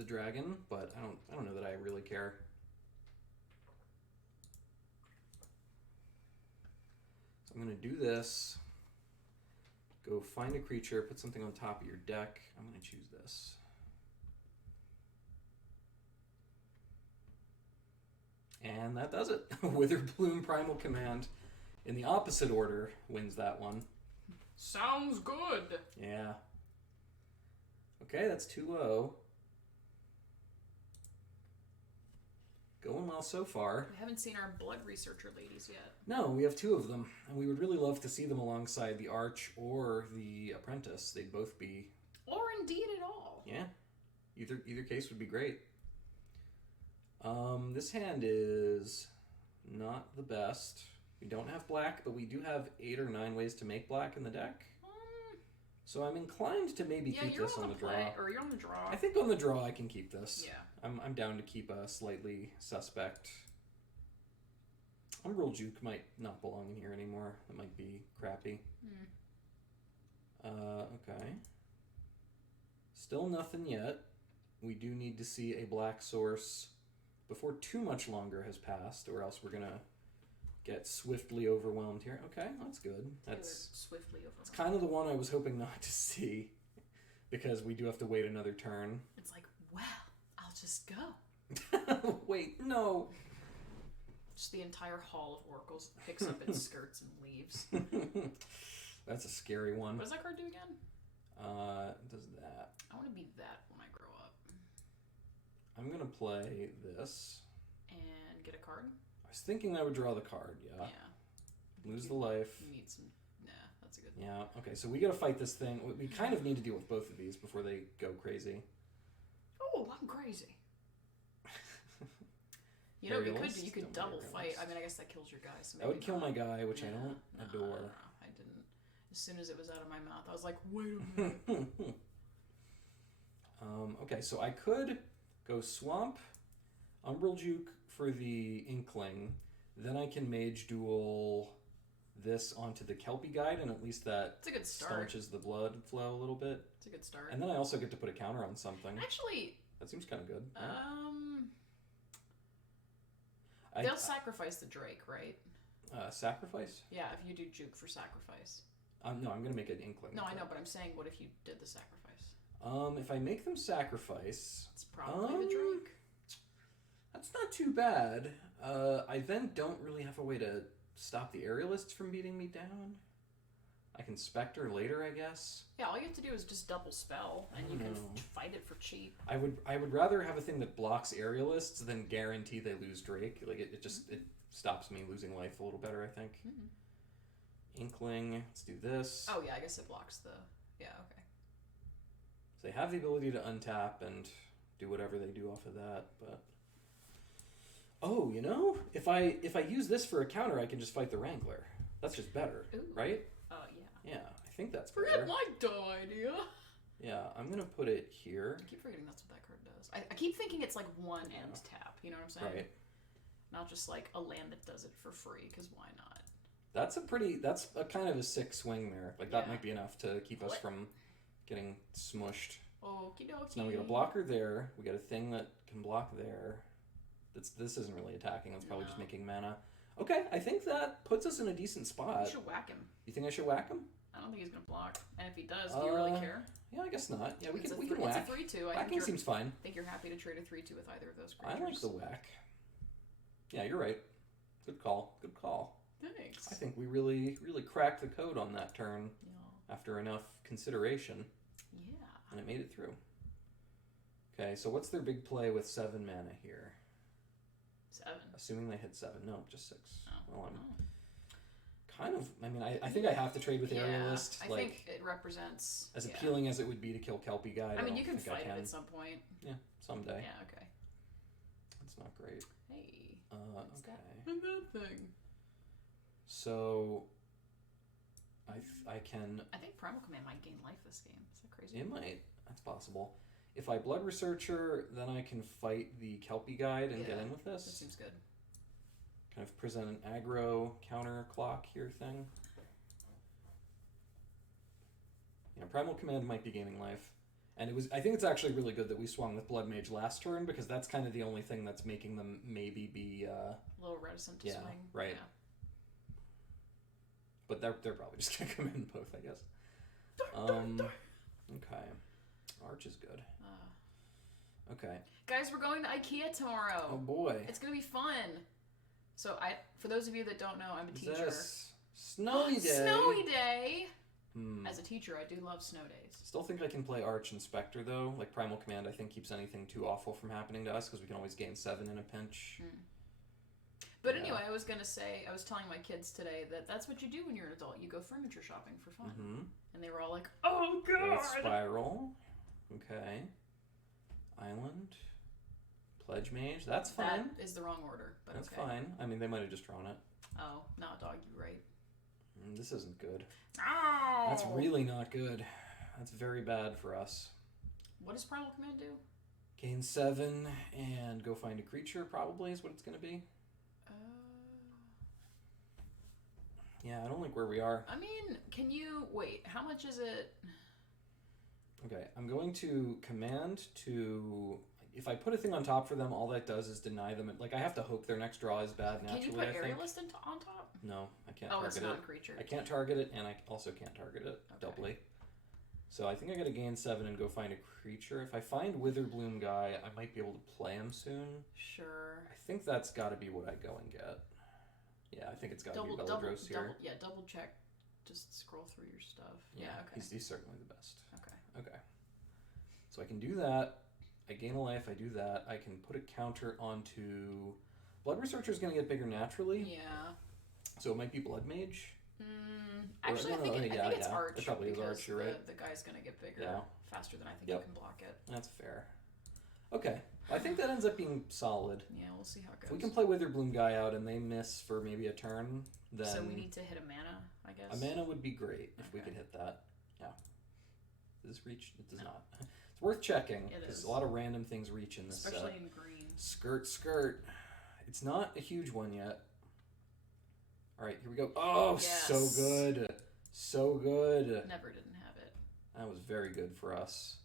dragon, but I don't know that I really care. I'm going to do this. Go find a creature, put something on top of your deck. I'm going to choose this. And that does it. Withered Bloom Primal Command in the opposite order wins that one. Sounds good. Yeah. Okay, that's 2-0. Going well so far. We haven't seen our blood researcher ladies yet. No, we have 2 of them, and we would really love to see them alongside the Arch or the Apprentice. They'd both be... Or indeed at all. Yeah. Either case would be great. This hand is not the best. We don't have black, but we do have 8 or 9 ways to make black in the deck. So I'm inclined to maybe keep this on the draw. Or you're on the draw. I think on the draw I can keep this. Yeah. I'm down to keep a slightly suspect. Umbral Juke might not belong in here anymore. That might be crappy. Okay. Still nothing yet. We do need to see a black source before too much longer has passed, or else we're gonna get swiftly overwhelmed here. Okay, that's good. That's swiftly overwhelmed. It's kind of the one I was hoping not to see, because we do have to wait another turn. It's like, well, I'll just go. Wait, no. Just the entire hall of oracles picks up its skirts and leaves. That's a scary one. What does that card do again? Does that. I want to be that when I grow up. I'm going to play this. And get a card? I was thinking I would draw the card, yeah. Yeah. Lose the life. You need some... Nah, that's a good one. Yeah, okay, so we got to fight this thing. We kind of need to deal with both of these before they go crazy. Oh, I'm crazy. You know what you could do? You could double fight. I mean, I guess that kills your guy. So that would kill my guy, which I don't adore. I didn't. As soon as it was out of my mouth, I was like, wait a minute. Okay, so I could go Swamp, Umbral Juke for the Inkling. Then I can Mage Duel this onto the Kelpie Guide, and at least that it's a good start. Staunches the blood flow a little bit. It's a good start. And then I also get to put a counter on something. Actually... That seems kind of good. Right? They'll sacrifice the Drake, right? Sacrifice? Yeah, if you do Juke for sacrifice. No, I'm going to make an Inkling. No, I know, but I'm saying, what if you did the sacrifice? If I make them sacrifice... It's probably the Drake. That's not too bad. I then don't really have a way to stop the Aerialists from beating me down. I can Spectre later, I guess. Yeah, all you have to do is just double spell, and you can fight it for cheap. I would rather have a thing that blocks Aerialists than guarantee they lose Drake. Like it stops me losing life a little better, I think. Inkling, let's do this. Oh yeah, I guess it blocks the... Yeah, okay. So they have the ability to untap and do whatever they do off of that, but... Oh, you know? If I use this for a counter, I can just fight the Wrangler. That's just better, right? Yeah. Yeah, I think that's Forget better. my dumb idea. Yeah, I'm going to put it here. I keep forgetting that's what that card does. I keep thinking it's like one end tap, you know what I'm saying? Right. Not just like a land that does it for free, because why not? That's a kind of a sick swing there. Like, that might be enough to keep us from getting smushed. Okie dokie. So now we got a blocker there. We got a thing that can block there. This isn't really attacking. That's probably just making mana. Okay, I think that puts us in a decent spot. You should whack him. You think I should whack him? I don't think he's going to block. And if he does, do you really care? Yeah, I guess not. Yeah, we can It's whack. a 3-2. Whacking seems fine. I think you're happy to trade a 3-2 with either of those creatures. I like the whack. Yeah, you're right. Good call. Good call. Thanks. I think we really, really cracked the code on that turn after enough consideration. Yeah. And it made it through. Okay, so what's their big play with 7 mana here? 7. Assuming they hit 7. No, just 6. Oh. Well, I'm kind of... I mean, I think I have to trade with Aerialist. I think it represents... As appealing as it would be to kill Kelpie Guide. I mean, you can fight it at some point. Yeah, someday. Yeah, okay. That's not great. Hey. What's that? That thing. So... I can... I think Primal Command might gain life this game. Is that crazy? It might. That's possible. If I Blood Researcher, then I can fight the Kelpie Guide and get in with this. That seems good. Kind of present an aggro counter clock here thing. You know, Primal Command might be gaining life. And I think it's actually really good that we swung with Blood Mage last turn, because that's kind of the only thing that's making them maybe be... a little reticent to swing. Right. Yeah. but they're probably just gonna come in both, I guess. Okay. Arch is good. Okay. Guys, we're going to IKEA tomorrow. Oh boy. It's gonna be fun. So for those of you that don't know, I'm a teacher. This snowy day. Snowy day. As a teacher, I do love snow days. Still think I can play Arch Inspector though. Like Primal Command, I think keeps anything too awful from happening to us because we can always gain 7 in a pinch. But anyway, I was telling my kids today that that's what you do when you're an adult. You go furniture shopping for fun. And they were all like, "Oh God!" Spiral. Okay. Island. Pledge Mage. That's fine. That is the wrong order, but that's okay. fine. I mean, they might have just drawn it. Oh, not dog, you right. This isn't good. Oh! That's really not good. That's very bad for us. What does Primal Command do? Gain 7 and go find a creature, probably, is what it's going to be. Yeah, I don't like where we are. I mean, can you... Wait, how much is it? Okay, I'm going to command to... If I put a thing on top for them, all that does is deny them. Like, I have to hope their next draw is bad naturally, Can you put Aerialist on top? No, I can't target it. Oh, it's not a creature. I can't target it, and I also can't target it doubly. So I think I gotta gain 7 and go find a creature. If I find Witherbloom guy, I might be able to play him soon. Sure. I think that's gotta be what I go and get. Yeah, I think it's gotta be Belladros here. Double check. Just scroll through your stuff. Yeah, okay. He's certainly the best. Okay. So I can do that. I gain a life, I do that. I can put a counter onto... Blood Researcher is going to get bigger naturally. Yeah. So it might be Blood Mage. Actually, I think it's Arch. It probably is Arch, you're right. The guy's going to get bigger faster than I think you can block it. That's fair. Okay. I think that ends up being solid. Yeah, we'll see how it goes. If we can play Witherbloom guy out and they miss for maybe a turn, then... So we need to hit a mana, I guess? A mana would be great if we could hit that. Yeah. Does this reach? It does not. It's worth checking because a lot of random things reach in this set. Especially in green. Skirt. It's not a huge one yet. All right, here we go. Oh, yes. So good. So good. Never didn't have it. That was very good for us.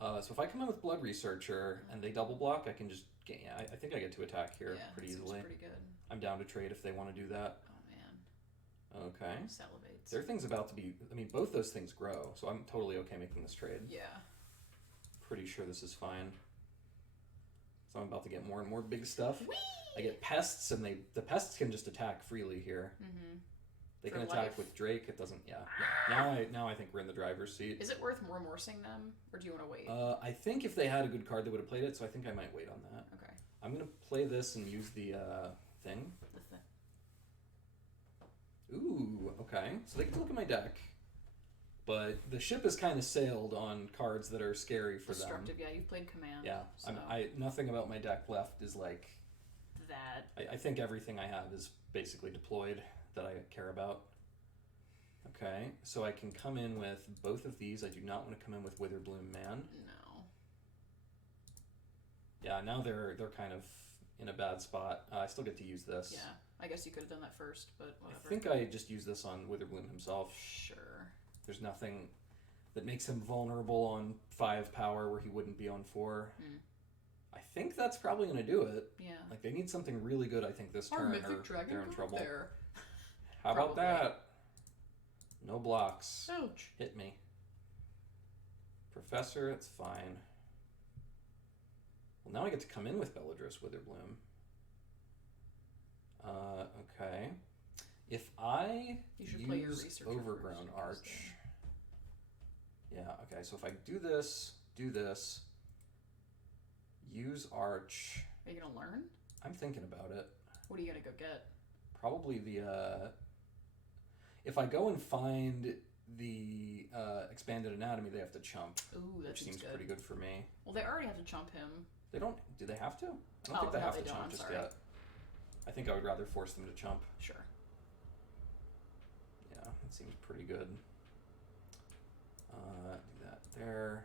So if I come in with Blood Researcher and they double block, I can just gain. I think I get to attack here pretty easily. Pretty good. I'm down to trade if they want to do that. Oh, man. Okay. Salivates. Their thing's about to be... I mean, both those things grow, so I'm totally okay making this trade. Yeah. Pretty sure this is fine. So I'm about to get more and more big stuff. Whee! I get pests, and the pests can just attack freely here. They can attack with Drake. It doesn't. Yeah. Now I think we're in the driver's seat. Is it worth remorsing them, or do you want to wait? I think if they had a good card, they would have played it. So I think I might wait on that. Okay. I'm gonna play this and use the thing. Ooh. Okay. So they get to look at my deck. But the ship has kind of sailed on cards that are scary for them. Destructive, yeah. You've played Command. Yeah. So. Nothing about my deck left is like... That. I think everything I have is basically deployed that I care about. Okay. So I can come in with both of these. I do not want to come in with Witherbloom Man. No. Yeah, now they're kind of in a bad spot. I still get to use this. Yeah. I guess you could have done that first, but whatever. I think I just use this on Witherbloom himself. Sure. There's nothing that makes him vulnerable on 5 power where he wouldn't be on 4. I think that's probably going to do it. Yeah. Like, they need something really good, I think, this turn, or they're in trouble. There. How about that? No blocks. Ouch. Hit me. Professor, it's fine. Well, now I get to come in with Belladros Witherbloom. Okay. If I use Overgrown Arch... Yeah, okay, so if I do this, use Arch... Are you going to learn? I'm thinking about it. What are you going to go get? Probably the... If I go and find the Expanded Anatomy, they have to chump. Ooh, that seems pretty good for me. Well, they already have to chump him. They don't... Do they have to? I don't think they have to chump just yet. I think I would rather force them to chump. Sure. Yeah, that seems pretty good. Do that there.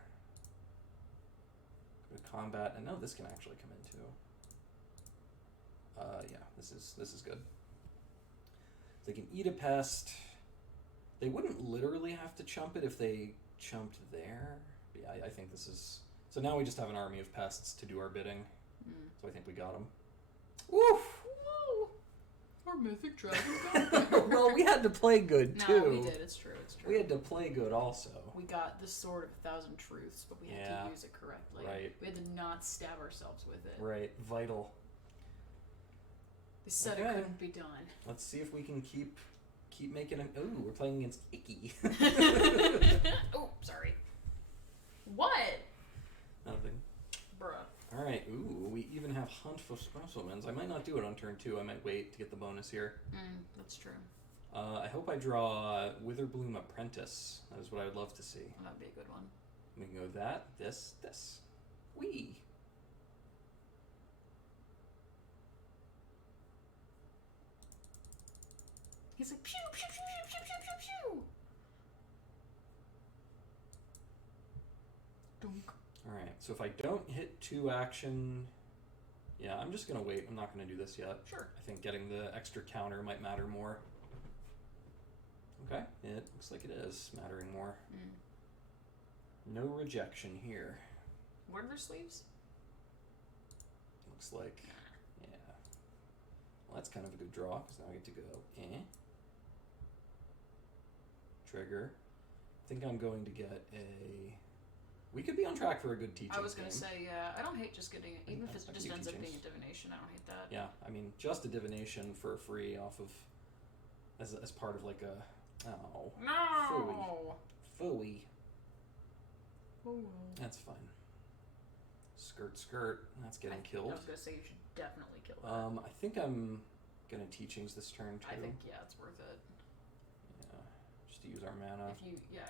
Go to combat, and now this can actually come in too. Yeah, this is good. They can eat a pest. They wouldn't literally have to chump it if they chumped there. But yeah, I think this is... So now we just have an army of pests to do our bidding. So I think we got them. Woof! Woo! Our mythic dragon got there. Well, we had to play good, too. No, we did. It's true. We had to play good also. We got the Sword of 1,000 Truths, but we had to use it correctly. Right. We had to not stab ourselves with it. Right. Vital. They said it couldn't be done. Let's see if we can keep making it. Ooh, we're playing against Icky. Oh, sorry. What? Nothing. Bruh. Alright, ooh, we even have Hunt for Specimens. I might not do it on turn 2. I might wait to get the bonus here. That's true. I hope I draw Witherbloom Apprentice. That is what I would love to see. That would be a good one. We can go that, this. Wee. He's like, pew, pew, pew, pew, pew, pew, pew, pew. Dunk. Alright, so if I don't hit 2 action... Yeah, I'm just going to wait. I'm not going to do this yet. Sure. I think getting the extra counter might matter more. Okay, it looks like it is mattering more. No rejection here. What are their sleeves? Looks like, yeah. Well, that's kind of a good draw, because now I get to go, Trigger. I think I'm going to get a... We could be on track for a good teaching I was going to game. say, yeah, I don't hate just getting it. Even if it just ends up teachings. being a divination, I don't hate that. Yeah, I mean, just a divination for free off of... As part of like a... Oh. No! Phooey. Oh. That's fine. Skirt. That's getting killed. I was going to say you should definitely kill that. I think I'm going to teachings this turn too. I think, yeah, it's worth it. Yeah, just to use our mana. If you, yeah,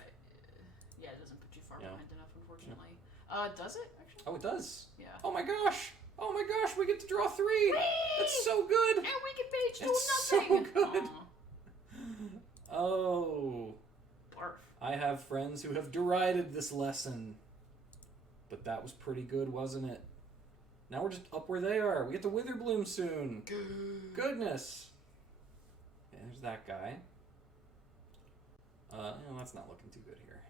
it doesn't put you far Yeah. behind enough, unfortunately. Does it, actually? Oh, it does? Yeah. Oh my gosh! We get to draw 3! Whee! That's so good! And we can page do It's nothing! so good. Aw. Oh. Barf. I have friends who have derided this lesson. But that was pretty good, wasn't it? Now we're just up where they are. We get to Witherbloom soon. Goodness. Yeah, there's that guy. That's not looking too good here.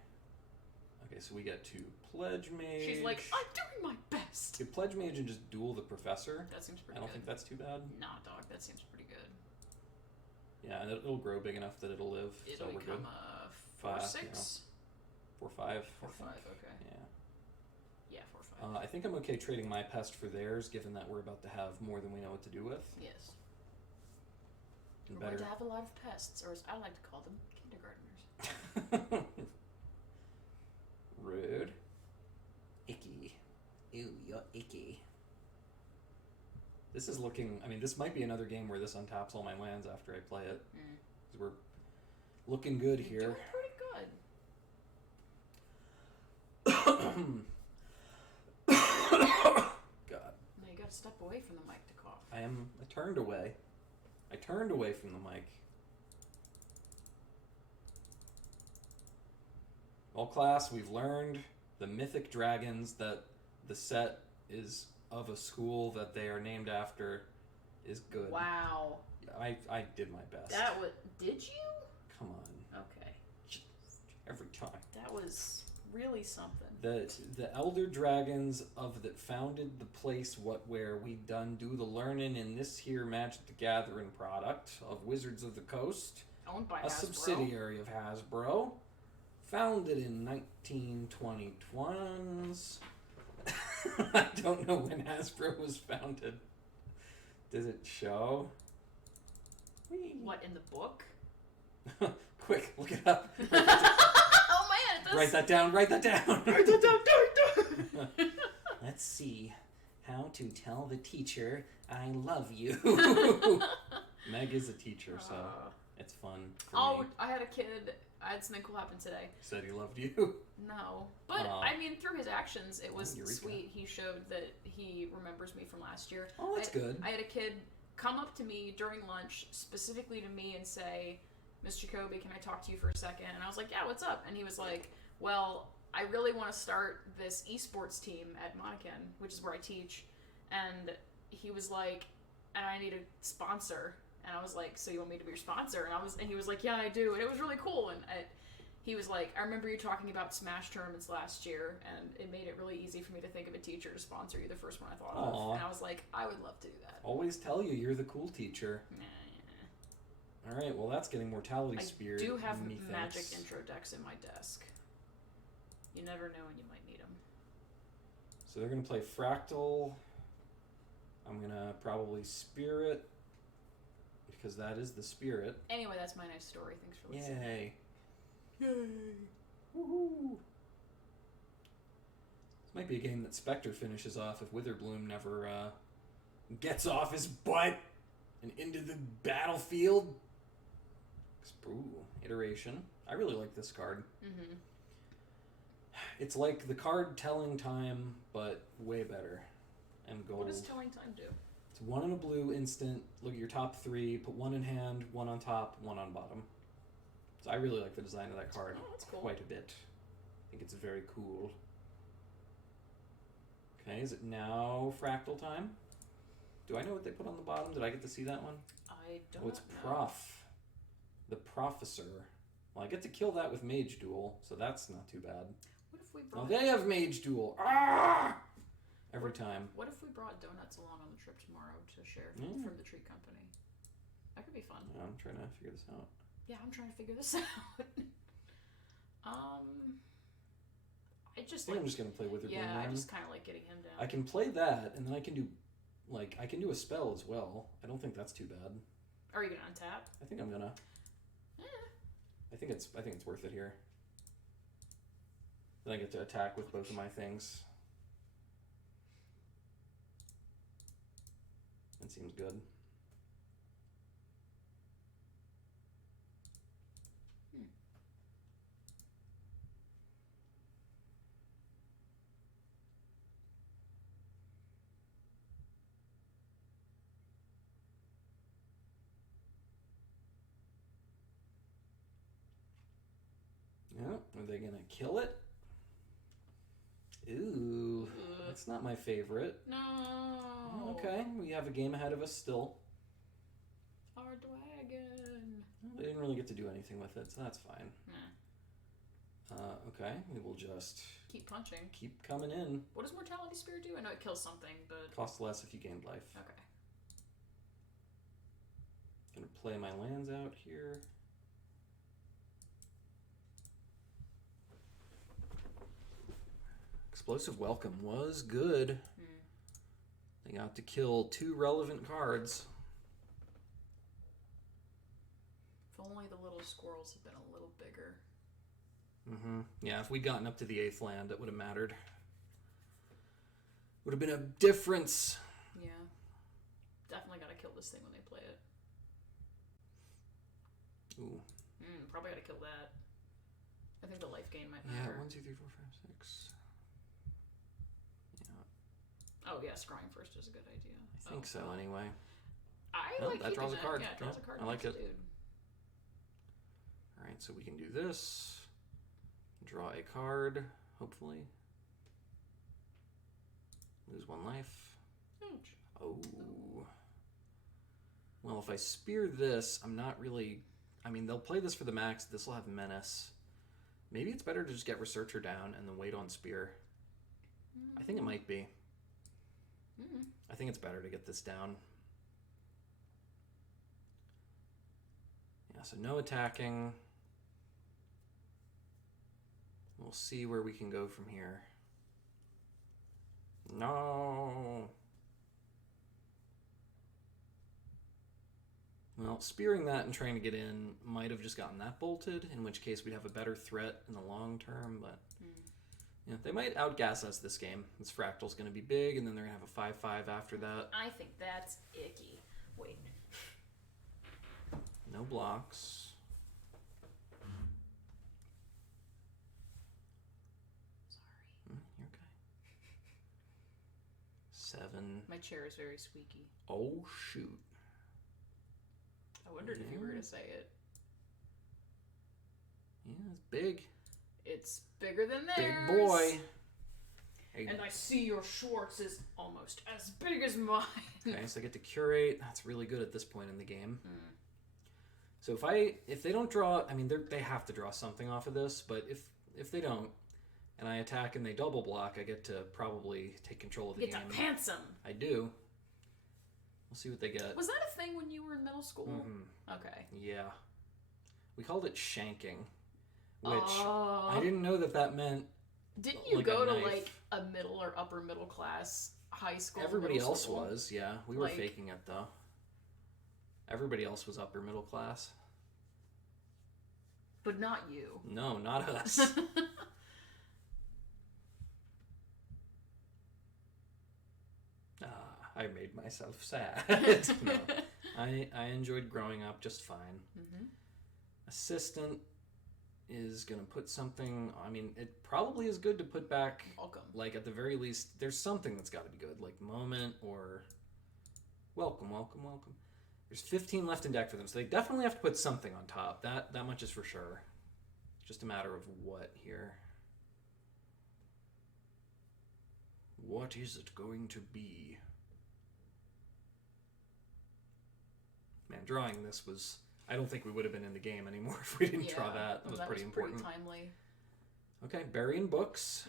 Okay, so we get to Pledge Mage. She's like, I'm doing my best. Could Pledge Mage and just duel the Professor? That seems pretty good. I don't think that's too bad. Nah, dog, that seems pretty good. Yeah, and it'll grow big enough that it'll live. It'll so we're become good. 4-6? 4-5. 4-5, okay. Yeah. Yeah, 4-5. I think I'm okay trading my pest for theirs, given that we're about to have more than we know what to do with. Yes. And We're better. going to have a lot of pests, or as I like to call them, kindergartners. Rude. Icky. Ew, you're icky. This is looking... I mean, this might be another game where this untaps all my lands after I play it. Because we're looking good here. Doing pretty good. God. Now you gotta step away from the mic to cough. I turned away. I turned away from the mic. Well, class, we've learned the mythic dragons that the set is of a school that they are named after is good. Wow. I did my best. That was... Did you? Come on. Okay. Every time. That was really something. The elder dragons of that founded the place where we done do the learning in this here Magic the Gathering product of Wizards of the Coast, Owned by a Hasbro. subsidiary of Hasbro, founded in 1921s. I don't know when Hasbro was founded. Does it show? Whee. What, in the book? Quick, look it up. Oh man, it does. Write that down. Write that down. Let's see how to tell the teacher I love you. Meg is a teacher, so it's fun for me. I had a kid. I had something cool happen today. Said he loved you. No. But, I mean, through his actions, it was sweet. He showed that he remembers me from last year. Oh, that's good. I had a kid come up to me during lunch, specifically to me, and say, Miss Jacoby, can I talk to you for a second? And I was like, yeah, what's up? And he was like, well, I really want to start this esports team at Monacan, which is where I teach. And he was like, and I need a sponsor. And I was like, so you want me to be your sponsor? And he was like, yeah, I do. And it was really cool. And he was like, I remember you talking about Smash tournaments last year, and it made it really easy for me to think of a teacher to sponsor you, the first one I thought of. And I was like, I would love to do that. Always tell you you're the cool teacher. Alright, well that's getting Mortality Spear. I do have magic intro decks in my desk. You never know when you might need them. So they're going to play Fractal. I'm going to probably Spirit, because that is the Spirit. Anyway, that's my nice story. Thanks for listening. Yay. Yay. Woohoo. This might be a game that Spectre finishes off if Witherbloom never gets off his butt and into the battlefield. Ooh, Iteration. I really like this card. Mm-hmm. It's like the card Telling Time, but way better. And gold. What does Telling Time do? It's 1 in a blue instant. Look at your top 3. Put 1 in hand, 1 on top, 1 on bottom. So I really like the design of that card. Oh, that's cool. Quite a bit. I think it's very cool. Okay, is it now Fractal time? Do I know what they put on the bottom? Did I get to see that one? I don't know. Oh, it's Prof. The Professor. Well, I get to kill that with Mage Duel, so that's not too bad. What if we brought... Oh, they have Mage Duel. Ah! Every time. What if we brought donuts along on the trip tomorrow to share from the treat company? That could be fun. Yeah, I'm trying to figure this out. Yeah, I'm trying to figure this out. I think I'm just gonna play Witherbloom. Yeah, I just kind of like getting him down. I can play that, and then I can do, I can do a spell as well. I don't think that's too bad. Are you gonna untap? I think I'm gonna. I think it's worth it here. Then I get to attack with both of my things. That seems good. Yeah, are they gonna kill it? Ooh, that's not my favorite. No. Okay, we have a game ahead of us still. Our dragon. Well, they didn't really get to do anything with it, so that's fine. Okay, we will just keep punching. Keep coming in. What does Mortality Spear do? I know it kills something, but costs less if you gained life. Okay. Gonna play my lands out here. Explosive Welcome was good. They got to kill 2 relevant cards. If only the little squirrels had been a little bigger. Yeah, if we'd gotten up to the 8th land, it would have mattered. Would have been a difference. Yeah. Definitely gotta kill this thing when they play it. Ooh. Probably gotta kill that. I think the life gain might matter. Yeah, 1, 2, 3, 4, 5, 6. Yeah. Oh yeah, scrying first is a good idea. I think so anyway. I like that draws a card. Yeah, it draws a card. I like it. Dude. Alright, so we can do this. Draw a card, hopefully. Lose 1 life. Ouch. Oh. Well, if I spear this, I'm not really... I mean, they'll play this for the max. This will have Menace. Maybe it's better to just get Researcher down and then wait on Spear. I think it might be. I think it's better to get this down. Yeah, so no attacking. We'll see where we can go from here. No. Well, spearing that and trying to get in might have just gotten that bolted, in which case we'd have a better threat in the long term, but yeah, they might outgas us this game. This Fractal's going to be big, and then they're going to have a 5/5 after that. I think that's icky. Wait. No blocks. Sorry. You're okay. 7. My chair is very squeaky. Oh, shoot. I wondered if you were to say it. Yeah, it's big. It's bigger than theirs. Big boy. And I see your Schwartz is almost as big as mine. Okay, so I get to curate. That's really good at this point in the game. So if they don't draw, I mean, they have to draw something off of this, but if they don't, and I attack and they double block, I get to probably take control of the game. It's a handsome. I do. We'll see what they get. Was that a thing when you were in middle school? Mm-hmm. Okay. Yeah. We called it shanking, which I didn't know that meant. Didn't you go to like a middle or upper middle class high school? Everybody else was, yeah. We were faking it though. Everybody else was upper middle class. But not you. No, not us. I made myself sad. No, I enjoyed growing up just fine. Mm-hmm. Assistant is going to put something... I mean, it probably is good to put back... Welcome. Like, at the very least, there's something that's got to be good. Like, moment or... Welcome. There's 15 left in deck for them, so they definitely have to put something on top. That much is for sure. It's just a matter of what here. What is it going to be? Man, drawing this was... I don't think we would have been in the game anymore if we didn't draw that. That was pretty important. Pretty timely. Okay, burying books.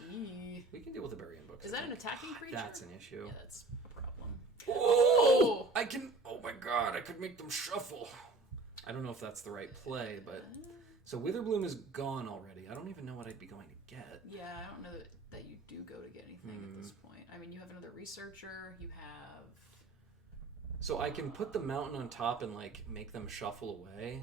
We can deal with the burying books. Is that an attacking creature? That's an issue. Yeah, that's a problem. Oh! I can... Oh my god, I could make them shuffle. I don't know if that's the right play, but... So Witherbloom is gone already. I don't even know what I'd be going to get. Yeah, I don't know that you do go to get anything at this point. I mean, you have another researcher. You have... So I can put the mountain on top and like make them shuffle away.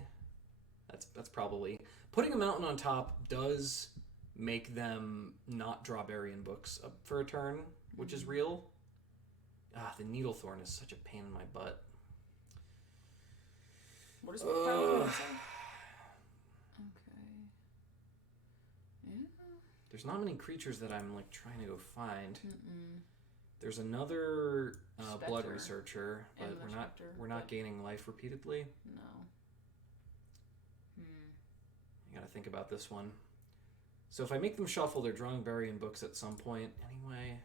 That's probably... Putting a mountain on top does make them not draw burying books up for a turn, which is real. The Needlethorn is such a pain in my butt. What does Paladin say? Okay. Yeah. There's not many creatures that I'm like trying to go find. There's another blood researcher, but we're not gaining life repeatedly. No. You gotta think about this one. So if I make them shuffle, they're drawing burying books at some point anyway.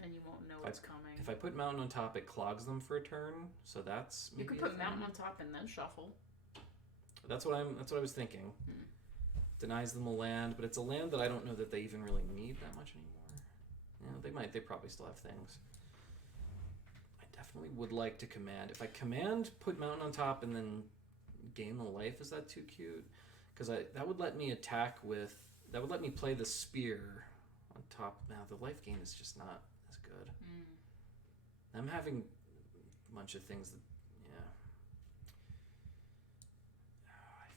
And you won't know what's coming. If I put mountain on top, it clogs them for a turn. So that's maybe you could put mountain on top and then shuffle. That's what I was thinking. Denies them a land, but it's a land that I don't know that they even really need that much anymore. Yeah, they probably still have things. I definitely would like to command. If I command, put mountain on top, and then gain the life, is that too cute? Because that would let me attack with... That would let me play the spear on top. Now, the life gain is just not as good. I'm having a bunch of things that... Yeah.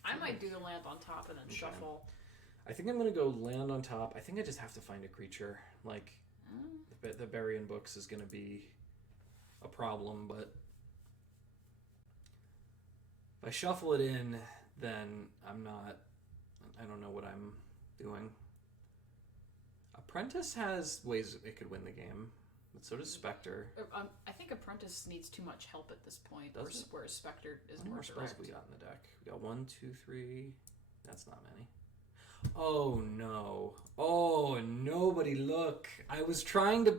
I might do the land on top and then shuffle. I think I'm going to go land on top. I think I just have to find a creature. Like, the burying books is going to be a problem, but if I shuffle it in, then I don't know what I'm doing. Apprentice has ways it could win the game, but so does Spectre. I think Apprentice needs too much help at this point, whereas Spectre is more direct. How many more spells we got in the deck? We got 1, 2, 3. That's not many. Oh no. Oh, nobody look. I was trying to...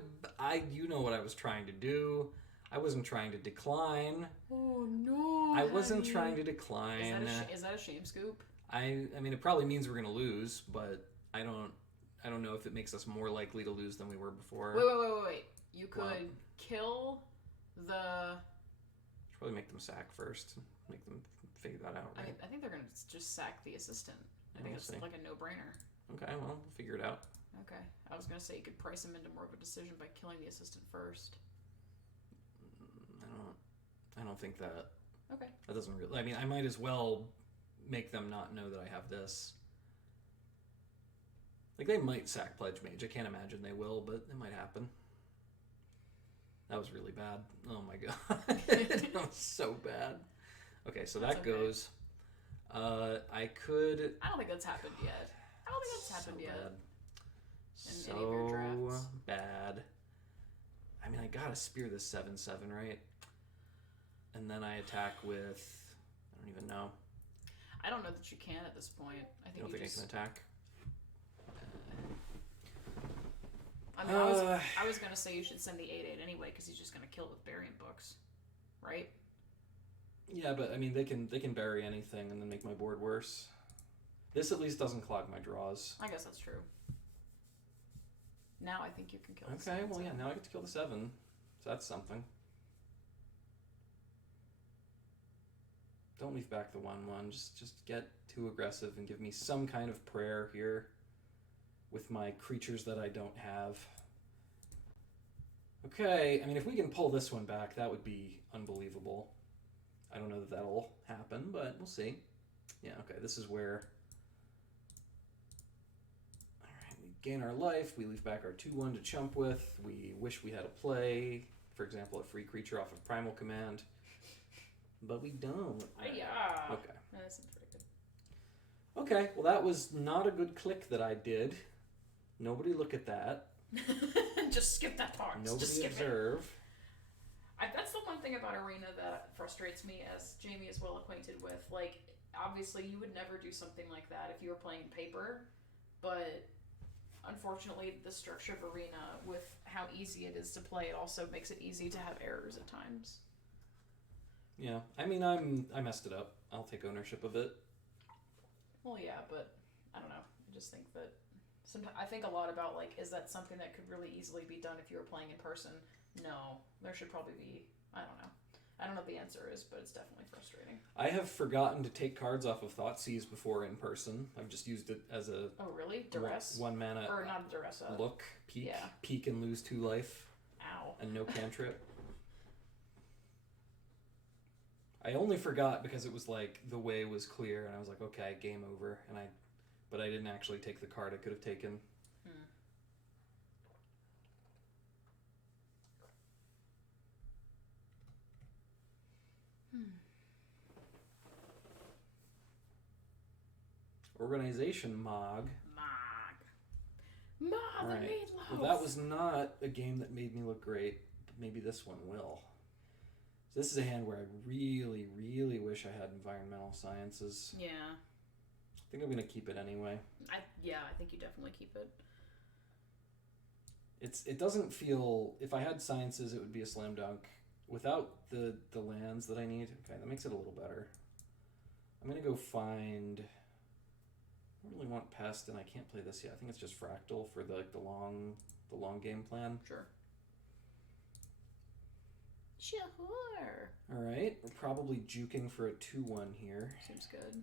You know what I was trying to do. I wasn't trying to decline. Oh no. I wasn't trying to decline. Is that a shame scoop? I mean, it probably means we're going to lose, but I don't know if it makes us more likely to lose than we were before. Wait. You could kill the... Should probably make them sack first. Make them figure that out, right? I think they're going to just sack the assistant. I think it's like a no-brainer. Okay, well, we'll figure it out. Okay. I was going to say you could price him into more of a decision by killing the assistant first. I don't think that... Okay. That doesn't really... I mean, I might as well make them not know that I have this. Like, they might sack Pledge Mage. I can't imagine they will, but it might happen. That was really bad. Oh my god. That was so bad. Okay, so that goes. I could... I don't think that's happened yet. Bad. In any of your drafts. Bad. I mean, I gotta spear this 7/7, right? And then I attack with... I don't even know. I don't know that you can at this point. I think I can attack? I mean, I was going to say you should send the 8/8 anyway, because he's just going to kill it with burying books. Right? Yeah, but I mean, they can bury anything and then make my board worse. This at least doesn't clog my draws. I guess that's true. Now I think you can kill the Okay, well, yeah, now I get to kill the 7. So that's something. Don't leave back the 1/1. Just get too aggressive and give me some kind of prayer here with my creatures that I don't have. Okay, I mean, if we can pull this one back, that would be unbelievable. I don't know that that'll happen, but we'll see. Yeah, okay, this is where... Alright, we gain our life, we leave back our 2/1 to chump with, we wish we had a play, for example, a free creature off of Primal Command, but we don't. Yeah. Okay. That seems pretty good. Okay, well that was not a good click that I did. Nobody look at that. Just skip that part. Nobody Just skip observe. That's the one thing about Arena that frustrates me, as Jamie is well acquainted with. Like, obviously you would never do something like that if you were playing paper, but unfortunately the structure of Arena, with how easy it is to play, it also makes it easy to have errors at times. Yeah, I mean, I messed it up. I'll take ownership of it. Well, yeah, but I don't know. I just think that I think a lot about, like, is that something that could really easily be done if you were playing in person? No. There should probably be, I don't know. I don't know what the answer is, but it's definitely frustrating. I have forgotten to take cards off of Thoughtseize before in person. I've just used it as a... Oh, really? Duress? One mana... Or not a Duress. Look, peek. Yeah. Peek and lose 2 life. Ow. And no cantrip. I only forgot because it was like, the way was clear, and I was like, okay, game over. But I didn't actually take the card I could have taken. Organization Mog. Mog the Right. meatloaf! Well, that was not a game that made me look great, but maybe this one will. So this is a hand where I really, really wish I had environmental sciences. Yeah. I think I'm going to keep it anyway. I think you definitely keep it. It doesn't feel... If I had sciences, it would be a slam dunk. Without the lands that I need... Okay, that makes it a little better. I'm going to go find... I don't really want Pest, and I can't play this yet. I think it's just Fractal for the long game plan. Sure. Sure. Alright, we're probably juking for a 2/1 here. Seems good.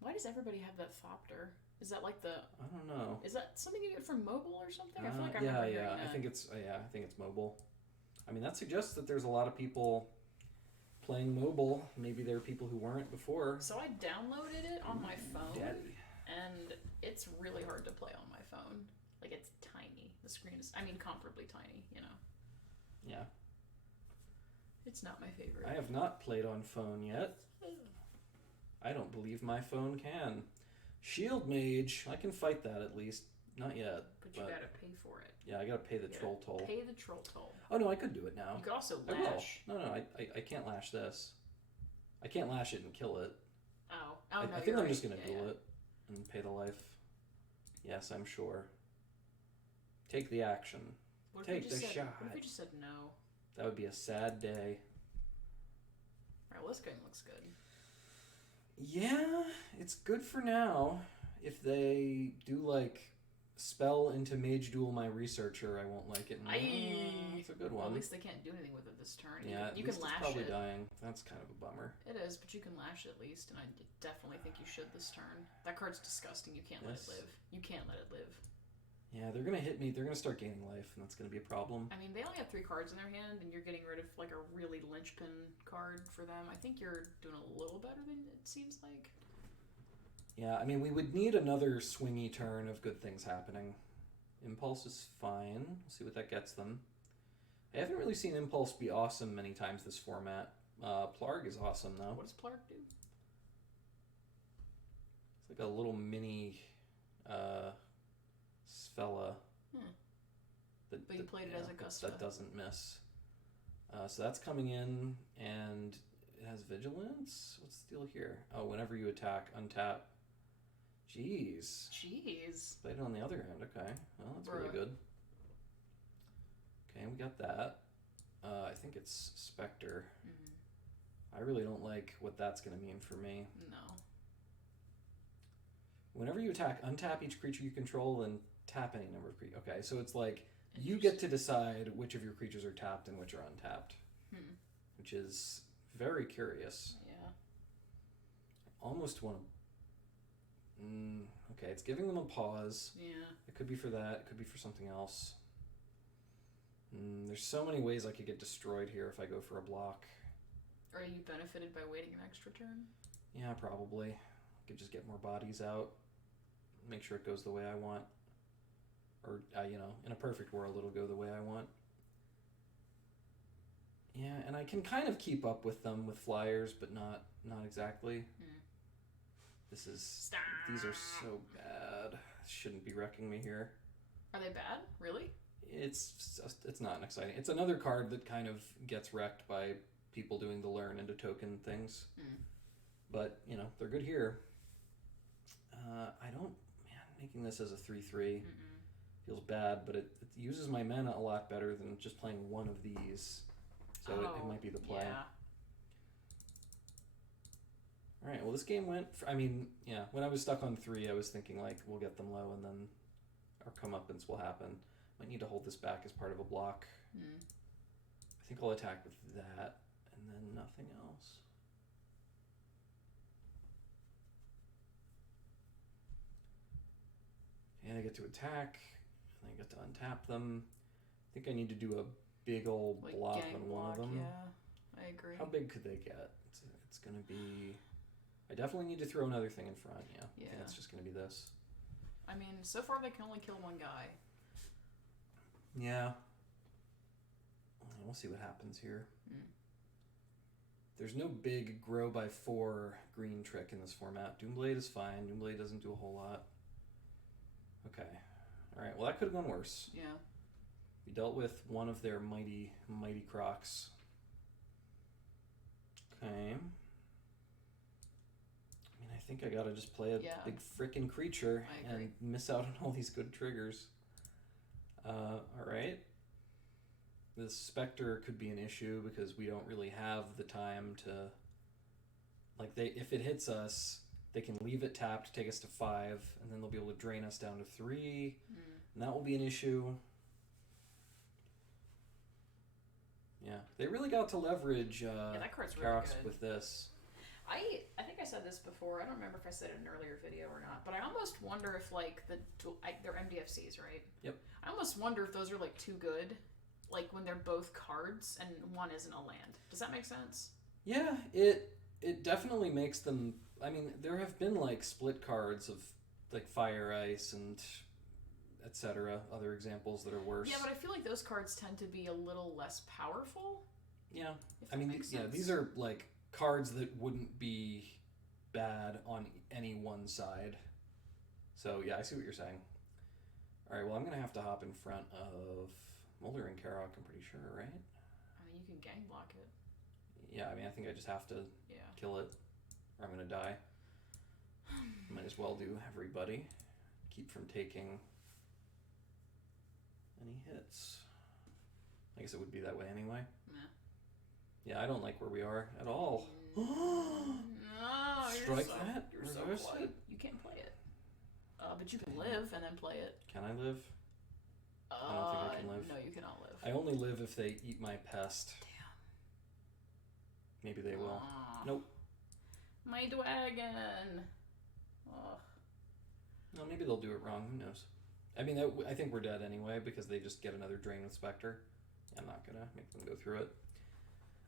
Why does everybody have that Thopter? Is that like the... I don't know. Is that something you get from mobile or something? I feel like I remember hearing that. I think it's mobile. I mean, that suggests that there's a lot of people playing mobile. Maybe there are people who weren't before. So I downloaded it on my phone. Daddy. And it's really hard to play on my phone. Like, it's tiny. The screen is, comparably tiny, you know. Yeah. It's not my favorite. I have not played on phone yet. I don't believe my phone can. Shield Mage, I can fight that at least. Not yet. But you gotta pay for it. Yeah, I gotta pay the troll toll. Pay the troll toll. Oh no, I could do it now. You could also I lash. will. No, I can't lash this. I can't lash it and kill it. Oh, I no, think I'm right. just gonna duel it and pay the life. Yes, I'm sure. Take the action. Take the shot. What if we just said no? That would be a sad day. Alright, well, this game looks good. Yeah, it's good for now. If they do, like, spell into Mage Duel my Researcher, I won't like it. It's a good one. Well, at least they can't do anything with it this turn. Yeah, you can lash it's probably it. dying. That's kind of a bummer. It is, but you can lash it at least, and I definitely think you should this turn. That card's disgusting. You can't let it live. You can't let it live. Yeah, they're gonna hit me. They're gonna start gaining life, and that's gonna be a problem. I mean, they only have 3 cards in their hand, and you're getting rid of, like, a really linchpin card for them. I think you're doing a little better than it seems like. Yeah, I mean, we would need another swingy turn of good things happening. Impulse is fine. We'll see what that gets them. I haven't really seen Impulse be awesome many times this format. Plarg is awesome, though. What does Plarg do? It's like a little mini Sfella. But you played it as Augusta. That doesn't miss. So that's coming in, and it has Vigilance? What's the deal here? Oh, whenever you attack, untap. Jeez. Played it on the other hand, okay. Well, that's really good. Okay, we got that. I think it's Spectre. I really don't like what that's going to mean for me. No. Whenever you attack, untap each creature you control, then tap any number of creatures. Okay, so it's like you get to decide which of your creatures are tapped and which are untapped. Which is very curious. Yeah. I almost want to... okay, it's giving them a pause. Yeah. It could be for that. It could be for something else. There's so many ways I could get destroyed here if I go for a block. Are you benefited by waiting an extra turn? Yeah, probably. I could just get more bodies out. Make sure it goes the way I want. Or, in a perfect world, it'll go the way I want. Yeah, and I can kind of keep up with them with flyers, but not exactly. These are so bad. Shouldn't be wrecking me here. Are they bad? Really? It's not exciting. It's another card that kind of gets wrecked by people doing the learn into token things. But, they're good here. Making this as a 3/3 feels bad, but it uses my mana a lot better than just playing one of these. So it might be the play. Yeah. Alright, well this game went... when I was stuck on 3, I was thinking, we'll get them low and then our comeuppance will happen. Might need to hold this back as part of a block. I think I'll attack with that and then nothing else. And I get to attack, and I get to untap them. I think I need to do a big old block on one of them. Yeah, I agree. How big could they get? It's going to be... I definitely need to throw another thing in front, yeah. I think it's just going to be this. So far they can only kill one guy. Yeah. We'll see what happens here. There's no big grow by 4 green trick in this format. Doomblade is fine. Doomblade doesn't do a whole lot. Okay. Alright, well that could have gone worse. Yeah. We dealt with one of their mighty crocs. Okay. I think I gotta just play a big frickin' creature and miss out on all these good triggers. Alright. The Spectre could be an issue because we don't really have the time to... if it hits us, they can leave it tapped, take us to 5, and then they'll be able to drain us down to 3. And that will be an issue. Yeah, they really got to leverage that card's really Karos good with this. I think I said this before. I don't remember if I said it in an earlier video or not, but I almost wonder if they're MDFCs, right? Yep. I almost wonder if those are too good, when they're both cards and one isn't a land. Does that make sense? Yeah, it definitely makes them. There have been split cards of Fire Ice and etc. Other examples that are worse. Yeah, but I feel like those cards tend to be a little less powerful. Yeah, sense. These are cards that wouldn't be bad on any one side. So yeah, I see what you're saying. All right, well I'm gonna have to hop in front of Mulder and Karok. I'm pretty sure, right? You can gang block it. Yeah, I think I just have to kill it, or I'm gonna die. Might as well do everybody. Keep from taking any hits. I guess it would be that way anyway. Yeah, I don't like where we are at all. No, Strike that? You're so Reverse close. it? You can't play it. But you can live and then play it. Can I live? I don't think I can live. No, you cannot live. I only live if they eat my pest. Damn. Maybe they will. Nope. My dragon. Ugh. No, maybe they'll do it wrong. Who knows? I think we're dead anyway because they just get another drain with Spectre. I'm not gonna make them go through it.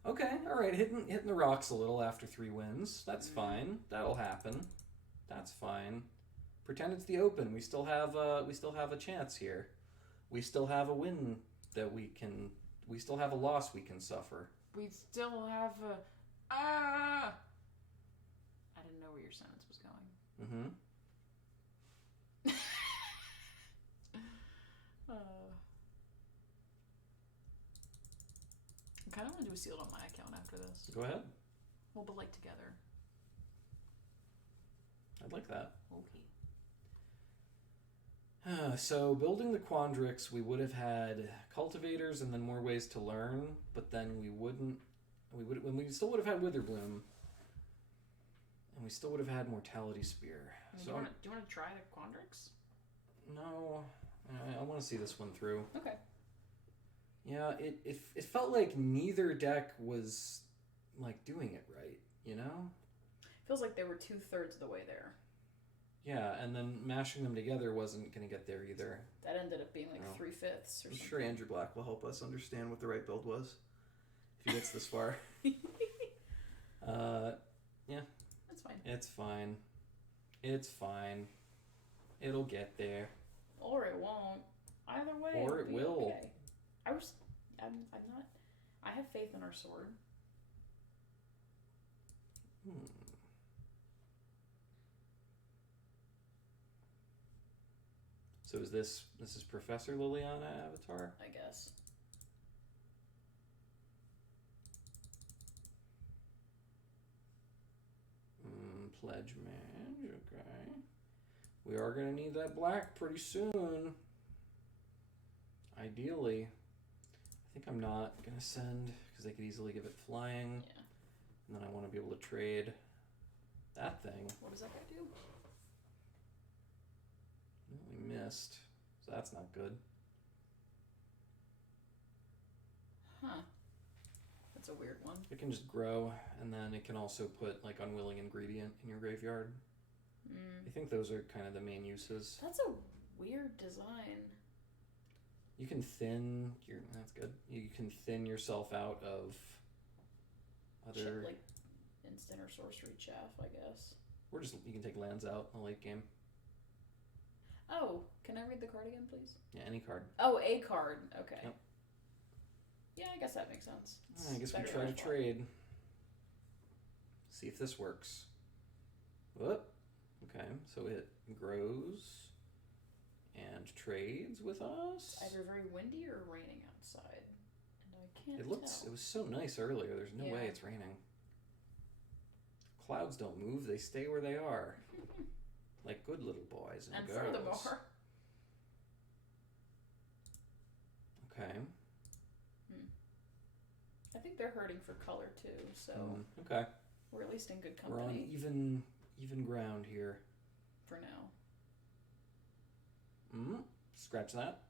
Okay, all right, hitting the rocks a little after 3 wins. That's fine. That'll happen. That's fine. Pretend it's the open. We still have a chance here. We still have a win that we still have a loss we can suffer. We still have a... I didn't know where your sentence was going. I kind of want to do a sealed on my account after this. Go ahead. We'll belike together. I'd like that. Okay. So building the Quandrix, we would have had cultivators and then more ways to learn, but then we still would have had Witherbloom, and we still would have had Mortality Spear. Do you want to try the Quandrix? No, I want to see this one through. Okay. Yeah, it felt like neither deck was like doing it right, you know? Feels like they were 2/3 of the way there. Yeah, and then mashing them together wasn't going to get there either. That ended up being like 3/5 or something. I'm sure Andrew Black will help us understand what the right build was if he gets this far. Yeah. That's fine. It's fine. It's fine. It'll get there. Or it won't. Either way. Or it will. Okay. I'm not. I have faith in our sword. So is this is Professor Liliana Avatar? I guess. Pledge Mage, okay. We are going to need that black pretty soon. Ideally. I think I'm not going to send, because they could easily give it flying. Yeah. And then I want to be able to trade that thing. What does that guy do? Well, we missed, so that's not good. Huh. That's a weird one. It can just grow, and then it can also put like unwilling ingredient in your graveyard. I think those are kind of the main uses. That's a weird design. You can thin your. That's good. You can thin yourself out of other like instant or sorcery chaff, I guess. Or just you can take lands out in the late game. Oh, can I read the card again, please? Yeah, any card. Oh, a card. Okay. Yep. Yeah, I guess that makes sense. I guess we try to trade. See if this works. Whoop. Okay, so it grows and trades with us. It's either very windy or raining outside, and I can't It was so nice earlier. There's no way it's raining. Clouds don't move; they stay where they are, like good little boys and girls. Furthermore. Okay. I think they're hurting for color too, so okay. We're at least in good company. We're on even ground here. For now. Scratch that.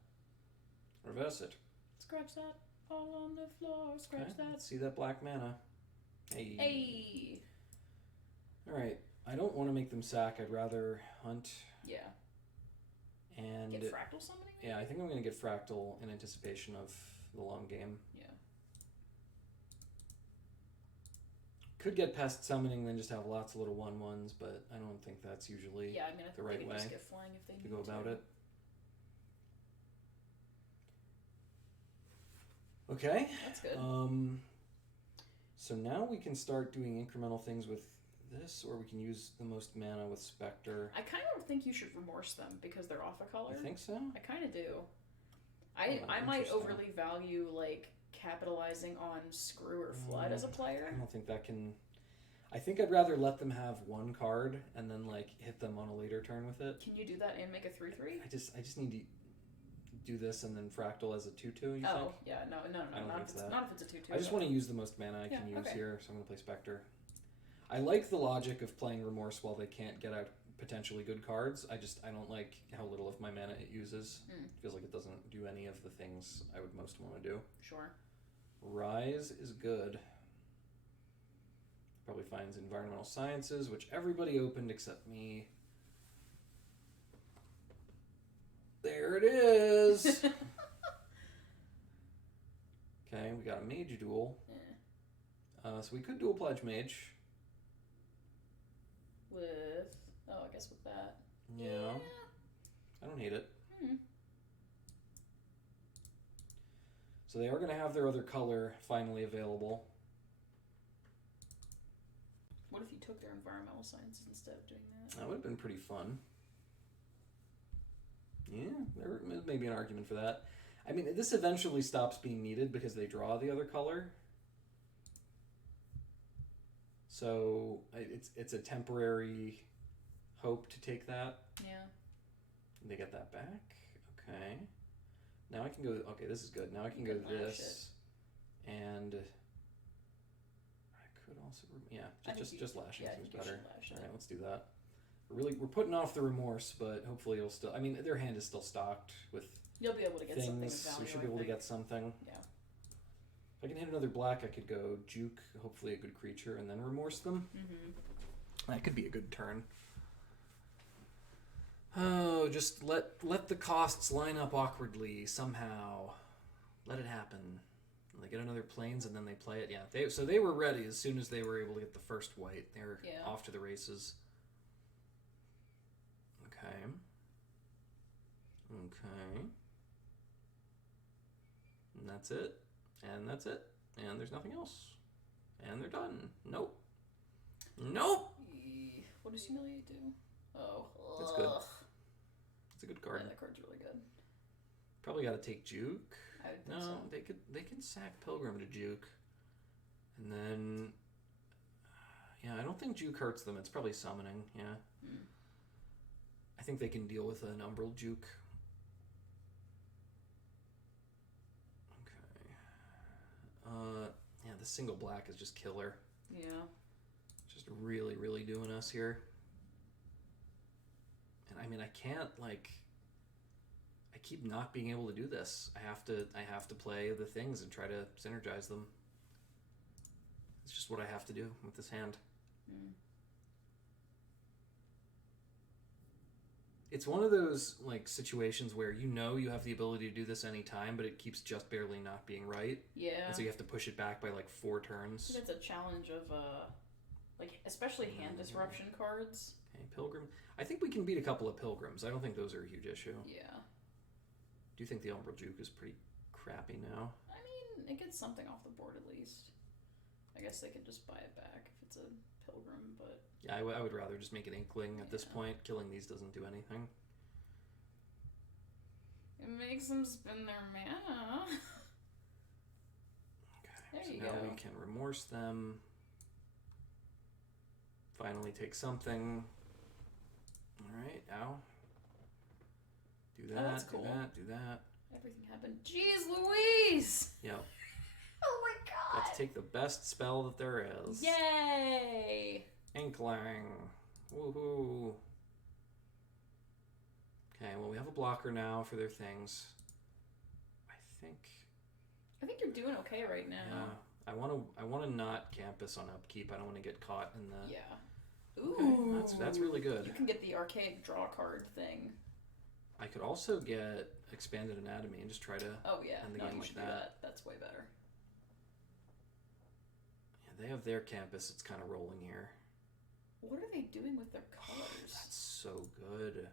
Reverse it. Scratch that. All on the floor. Scratch that. Let's see that black mana. Hey. Hey. All right. I don't want to make them sack. I'd rather hunt. Yeah. And get fractal summoning? Maybe? Yeah, I think I'm going to get fractal in anticipation of the long game. Yeah. Could get pest summoning, then just have lots of little 1/1s, but I don't think that's usually the right way just get flying if they need to go about it. Okay. That's good. So now we can start doing incremental things with this, or we can use the most mana with Spectre. I kind of think you should remorse them because they're off a color. You think so? I kind of do. I might overly value like capitalizing on Screw or Flood as a player. I don't think that can. I think I'd rather let them have one card and then like hit them on a later turn with it. Can you do that and make a 3/3? I just need to do this and then fractal as a 2/2. You think? Oh yeah, no, not if it's a 2/2. I just want to use the most mana I can use here, so I'm gonna play Spectre. I like the logic of playing Remorse while they can't get out potentially good cards. I don't like how little of my mana it uses. It feels like it doesn't do any of the things I would most want to do. Sure. Rise is good. Probably finds Environmental Sciences, which everybody opened except me. There it is! Okay, we got a Mage Duel. Yeah. So we could dual Pledge Mage. I guess with that. Yeah. I don't hate it. So they are going to have their other color finally available. What if you took their Environmental Sciences instead of doing that? That would have been pretty fun. Yeah, there may be an argument for that. I mean, this eventually stops being needed because they draw the other color. So it's a temporary hope to take that. Yeah. They get that back. Okay. Now I can go. Okay, this is good. Now I can go to this, and I could also. Yeah, just lashing seems better. All right, let's do that. We're putting off the Remorse, but hopefully it'll still. I mean, their hand is still stocked with. You'll be able to get something of value. We should be able to get something. Yeah. If I can hit another black, I could go juke, hopefully a good creature, and then remorse them. That could be a good turn. Oh, just let the costs line up awkwardly somehow. Let it happen. They get another planes and then they play it. Yeah, so they were ready as soon as they were able to get the first white. They were off to the races. Okay. And that's it. And that's it. And there's nothing else. And they're done. Nope. What does humiliate do? Oh. That's good. It's a good card. Yeah, that card's really good. Probably got to take juke. I would think so. They can sack Pilgrim to juke. And then I don't think juke hurts them. It's probably summoning. Yeah. I think they can deal with an umbral juke. Okay. The single black is just killer. Yeah. Just really, really doing us here. And I mean, I can't I keep not being able to do this. I have to play the things and try to synergize them. It's just what I have to do with this hand. It's one of those situations where you have the ability to do this anytime, but it keeps just barely not being right. Yeah. And so you have to push it back by 4 turns. I think that's a challenge of especially hand disruption cards. Okay, Pilgrim. I think we can beat a couple of Pilgrims. I don't think those are a huge issue. Yeah. Do you think the Umbral Juke is pretty crappy now? I mean, it gets something off the board at least. I guess they could just buy it back if it's a Pilgrim, but... Yeah, I would rather just make an Inkling at this point. Killing these doesn't do anything. It makes them spend their mana. Okay, now we can remorse them. Finally take something. Alright, ow. Do that, that's cool. do that. Everything happened. Jeez Louise! Yep. Oh my god! Got to take the best spell that there is. Yay! Inkling. Woohoo. Okay, well we have a blocker now for their things. I think you're doing okay right now. Yeah. I want to not campus on upkeep. I don't want to get caught in the... Yeah. Ooh. Okay, that's really good. You can get the archaic draw card thing. I could also get Expanded Anatomy and just try to end the game like that. That's way better. Yeah, they have their campus. It's kind of rolling here. What are they doing with their colors? That's so good.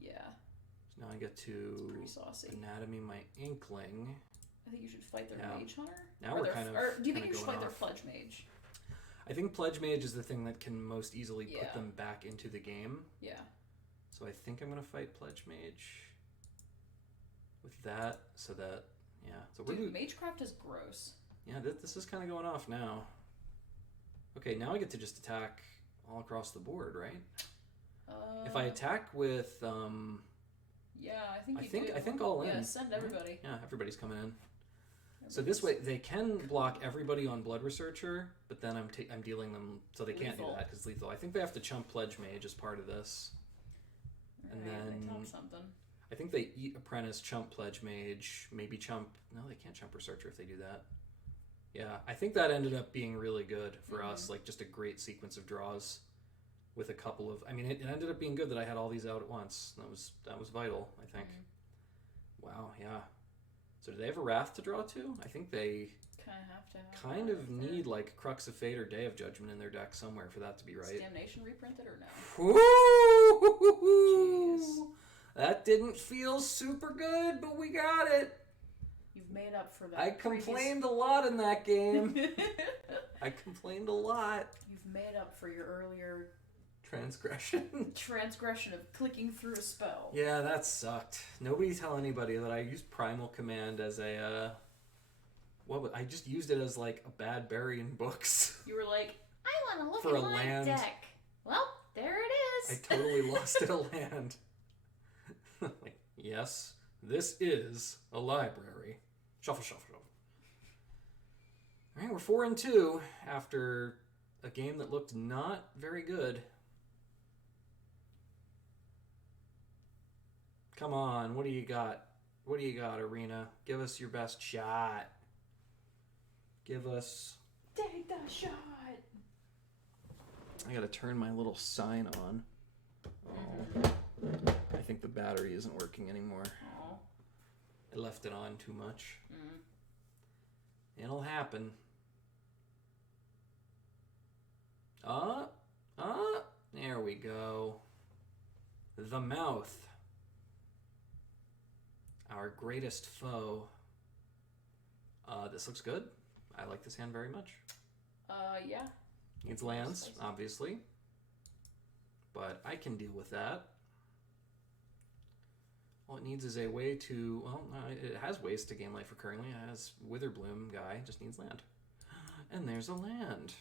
Yeah. So now I get to pretty saucy. Anatomy my Inkling. I think you should fight their Mage Hunter. Now we're kind of. Or do you think you should fight their Pledge Mage? I think Pledge Mage is the thing that can most easily put them back into the game. Yeah. So I think I'm gonna fight Pledge Mage with that, so that So dude, Magecraft is gross. Yeah, this is kind of going off now. Okay, now I get to just attack all across the board, right? If I attack with yeah, I think all in. Yeah, send everybody. Yeah, everybody's coming in. So this way they can block everybody on Blood Researcher, but then I'm dealing them, so they can't do that because lethal. I think they have to chump Pledge Mage as part of this. And then they chump something. I think they eat Apprentice, chump Pledge Mage, maybe chump... No, they can't chump Researcher if they do that. Yeah, I think that ended up being really good for us, just a great sequence of draws with a couple of... I mean, it ended up being good that I had all these out at once. That was vital, I think. Wow, yeah. So do they have a Wrath to draw to? I think they kind of need Crux of Fate or Day of Judgment in their deck somewhere for that to be right. Is Damnation reprinted or no? Jeez. That didn't feel super good, but we got it. You've made up for that. I complained a lot in that game. I complained a lot. You've made up for your earlier... Transgression of clicking through a spell. Yeah, that sucked. Nobody tell anybody that I used Primal Command as a... I just used it as a bad berry in books. You were like, I want to look at my deck. Well, there it is. I totally lost it a land. Yes, this is a library. Shuffle, shuffle, shuffle. All right, we're 4-2 after a game that looked not very good. Come on, what do you got? What do you got, Arena? Give us your best shot. give us... Take the shot! I gotta turn my little sign on. I think the battery isn't working anymore. Oh. I left it on too much. It'll happen. There we go. The mouth. Our greatest foe. This looks good. I like this hand very much. Yeah. Needs lands, obviously. But I can deal with that. All it needs is a way to... Well, it has ways to gain life recurringly. It has Witherbloom guy. Just needs land. And there's a land.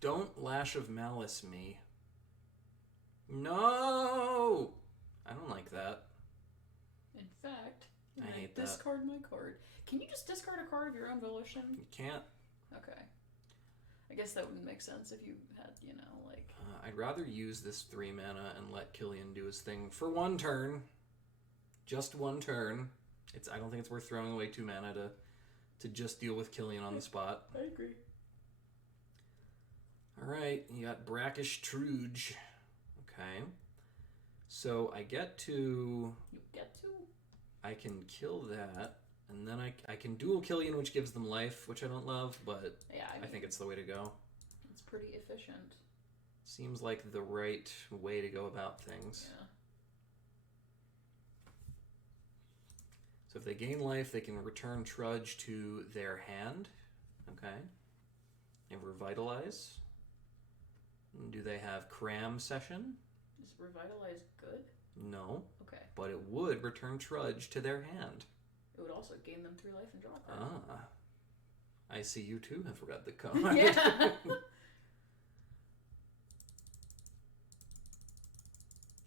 Don't Lash of Malice me. No! I don't like that. In fact, I hate that. Discard my card. Can you just discard a card of your own volition? You can't. Okay. I guess that wouldn't make sense if you had, like... I'd rather use this 3 mana and let Killian do his thing for 1 turn. Just 1 turn. I don't think it's worth throwing away 2 mana to just deal with Killian on the spot. I agree. Alright, you got Brackish Truge. Okay. So I get to... You get to? I can kill that, and then I can dual Killian, which gives them life, which I don't love, but yeah, I think it's the way to go. It's pretty efficient. Seems like the right way to go about things. Yeah. So if they gain life, they can return Trudge to their hand. Okay. And Revitalize. And do they have Cram Session? Is Revitalize good? No. Okay. But it would return Trudge to their hand. It would also gain them 3 life and draw a card. I see you too have read the card. Yeah.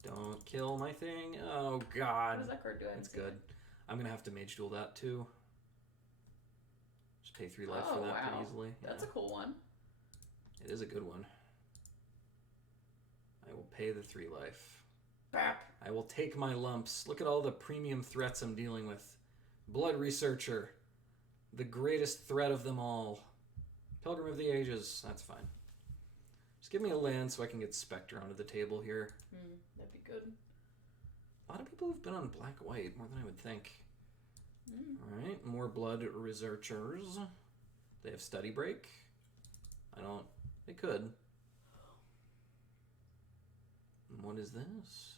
Don't kill my thing. Oh, God. What does that card do? It's good. I'm going to have to Mage Duel that, too. Just pay 3 life for that pretty easily. That's a cool one. It is a good one. I will pay the 3 life. Bap. I will take my lumps. Look at all the premium threats I'm dealing with. Blood Researcher. The greatest threat of them all. Pilgrim of the Ages. That's fine. Just give me a land so I can get Spectre onto the table here. That'd be good. A lot of people have been on black-white, more than I would think. Alright, more Blood Researchers. They have Study Break. They could. And what is this?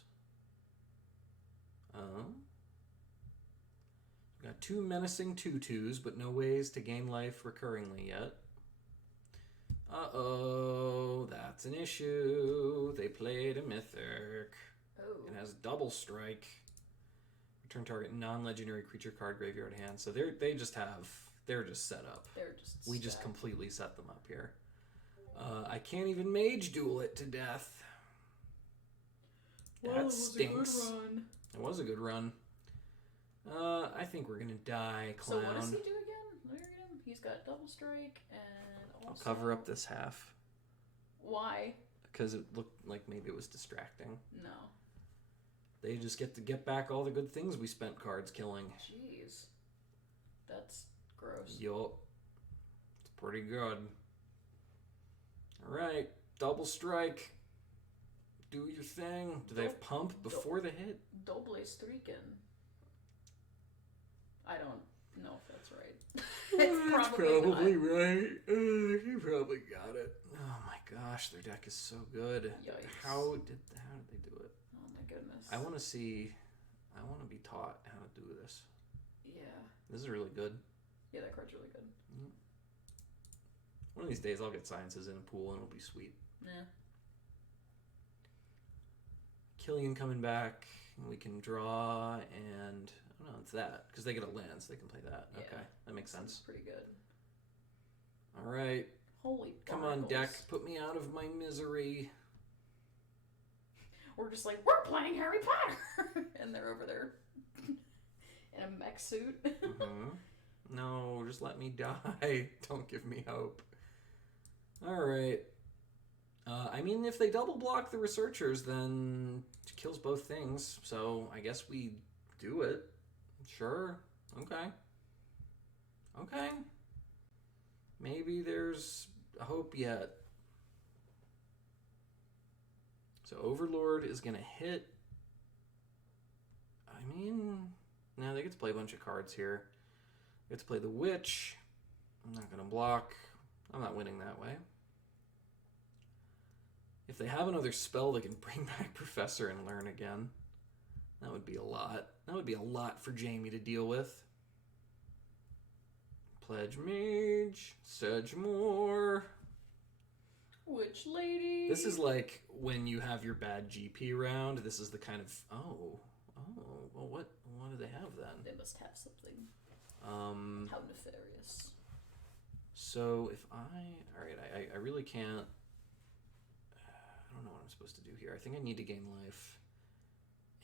We got 2 menacing 2/2s, but no ways to gain life recurringly yet. Uh-oh, that's an issue. They played a Mythic. Oh. It has Double Strike. Return target non-legendary creature card graveyard hand. So they're just set up. We just completely set them up here. I can't even Mage Duel it to death. That stinks. It was a good run. I think we're gonna die, Clown. So what does he do again? Look at him. He's got Double Strike and also... I'll cover up this half. Why? Because it looked like maybe it was distracting. No. They just get to get back all the good things we spent cards killing. Jeez. That's gross. Yup. It's pretty good. Alright. Double Strike. Do your thing. Do they have Pump before the hit? Doble Striken. I don't know if that's right. It's probably right. You probably got it. Oh my gosh, their deck is so good. Yikes. How did they do it? Oh my goodness. I want to be taught how to do this. Yeah. This is really good. Yeah, that card's really good. One of these days I'll get Sciences in a pool and it'll be sweet. Yeah. Killian coming back, and we can draw, and I don't know, it's that because they get a land, so they can play that. Yeah, okay, that makes sense. Pretty good. All right. Holy. Come on, deck, put me out of my misery. We're just like, we're playing Harry Potter, and they're over there in a mech suit. No, just let me die. Don't give me hope. All right. I mean, if they double block the Researchers, then it kills both things. So I guess we do it. Sure. Okay. Okay. Maybe there's hope yet. So Overlord is going to hit. I mean, no, they get to play a bunch of cards here. They get to play the Witch. I'm not going to block. I'm not winning that way. If they have another spell, they can bring back Professor and learn again. That would be a lot. That would be a lot for Jamie to deal with. Pledge Mage. Sedgemoor. Witch Lady. This is like when you have your bad GP round. This is the kind of... Well, what do they have then? They must have something. How nefarious. So if Alright, I really can't... I don't know what I'm supposed to do here. I think I need to gain life.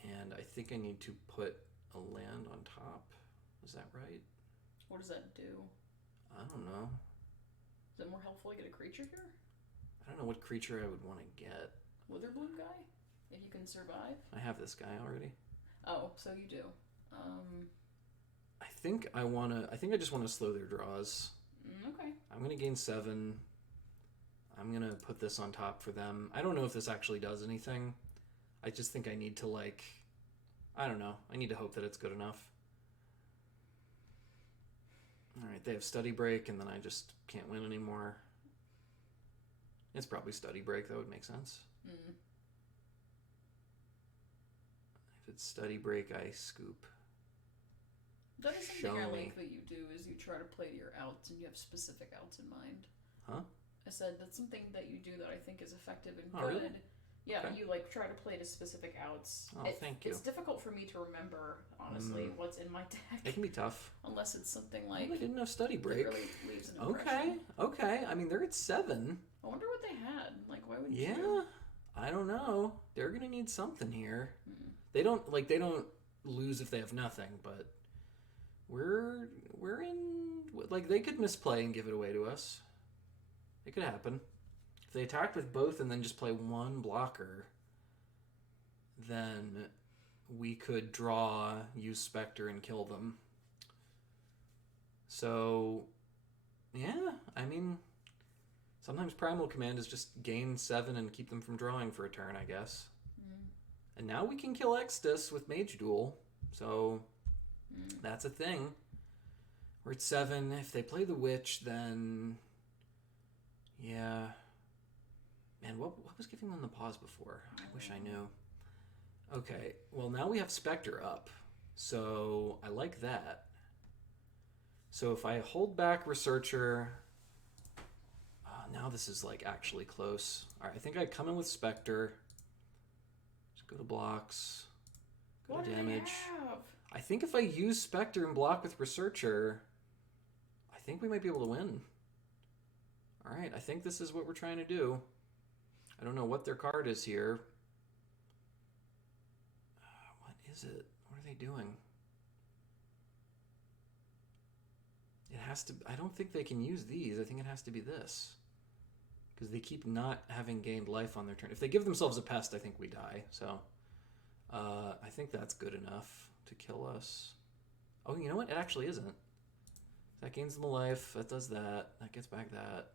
And I think I need to put a land on top. Is that right? What does that do? I don't know. Is it more helpful to get a creature here? I don't know what creature I would want to get. Witherbloom guy? If you can survive? I have this guy already. Oh, so you do. I think I just want to slow their draws. Okay. I'm going to gain 7. I'm going to put this on top for them. I don't know if this actually does anything. I just think I need to I don't know. I need to hope that it's good enough. Alright, they have Study Break, and then I just can't win anymore. It's probably Study Break. That would make sense. If it's Study Break, I scoop. That is something I like that you do, is you try to play to your outs, and you have specific outs in mind. Huh? I said that's something that you do that I think is effective and Oh, good. really? Yeah, Okay. you try to play to specific outs. Oh, thank you. It's difficult for me to remember, honestly, what's in my deck. It can be tough. Unless it's something Well, like... they didn't have Study Break. It really leaves an impression. Okay. I mean, they're at 7. I wonder what they had. Why would Yeah, you? I don't know. They're gonna need something here. Mm. They don't lose if they have nothing, but we're in they could misplay and give it away to us. It could happen. If they attacked with both and then just play one blocker, then we could draw, use Spectre, and kill them. So, yeah, I mean, sometimes Primal Command is just gain 7 and keep them from drawing for a turn, I guess. And now we can kill Extus with Mage Duel, so that's a thing. We're at 7. If they play the Witch, then... Yeah. Man, what was giving them the pause before? I wish I knew. Okay, well now we have Spectre up, so I like that. So if I hold back Researcher... now this is actually close. Alright, I think I come in with Spectre. Just go to blocks. Go to damage. I think if I use Spectre and block with Researcher, I think we might be able to win. Alright, I think this is what we're trying to do. I don't know what their card is here. What is it? What are they doing? It has to... I don't think they can use these. I think it has to be this. Because they keep not having gained life on their turn. If they give themselves a pest, I think we die. So, I think that's good enough to kill us. Oh, you know what? It actually isn't. That gains them a life. That does that. That gets back that.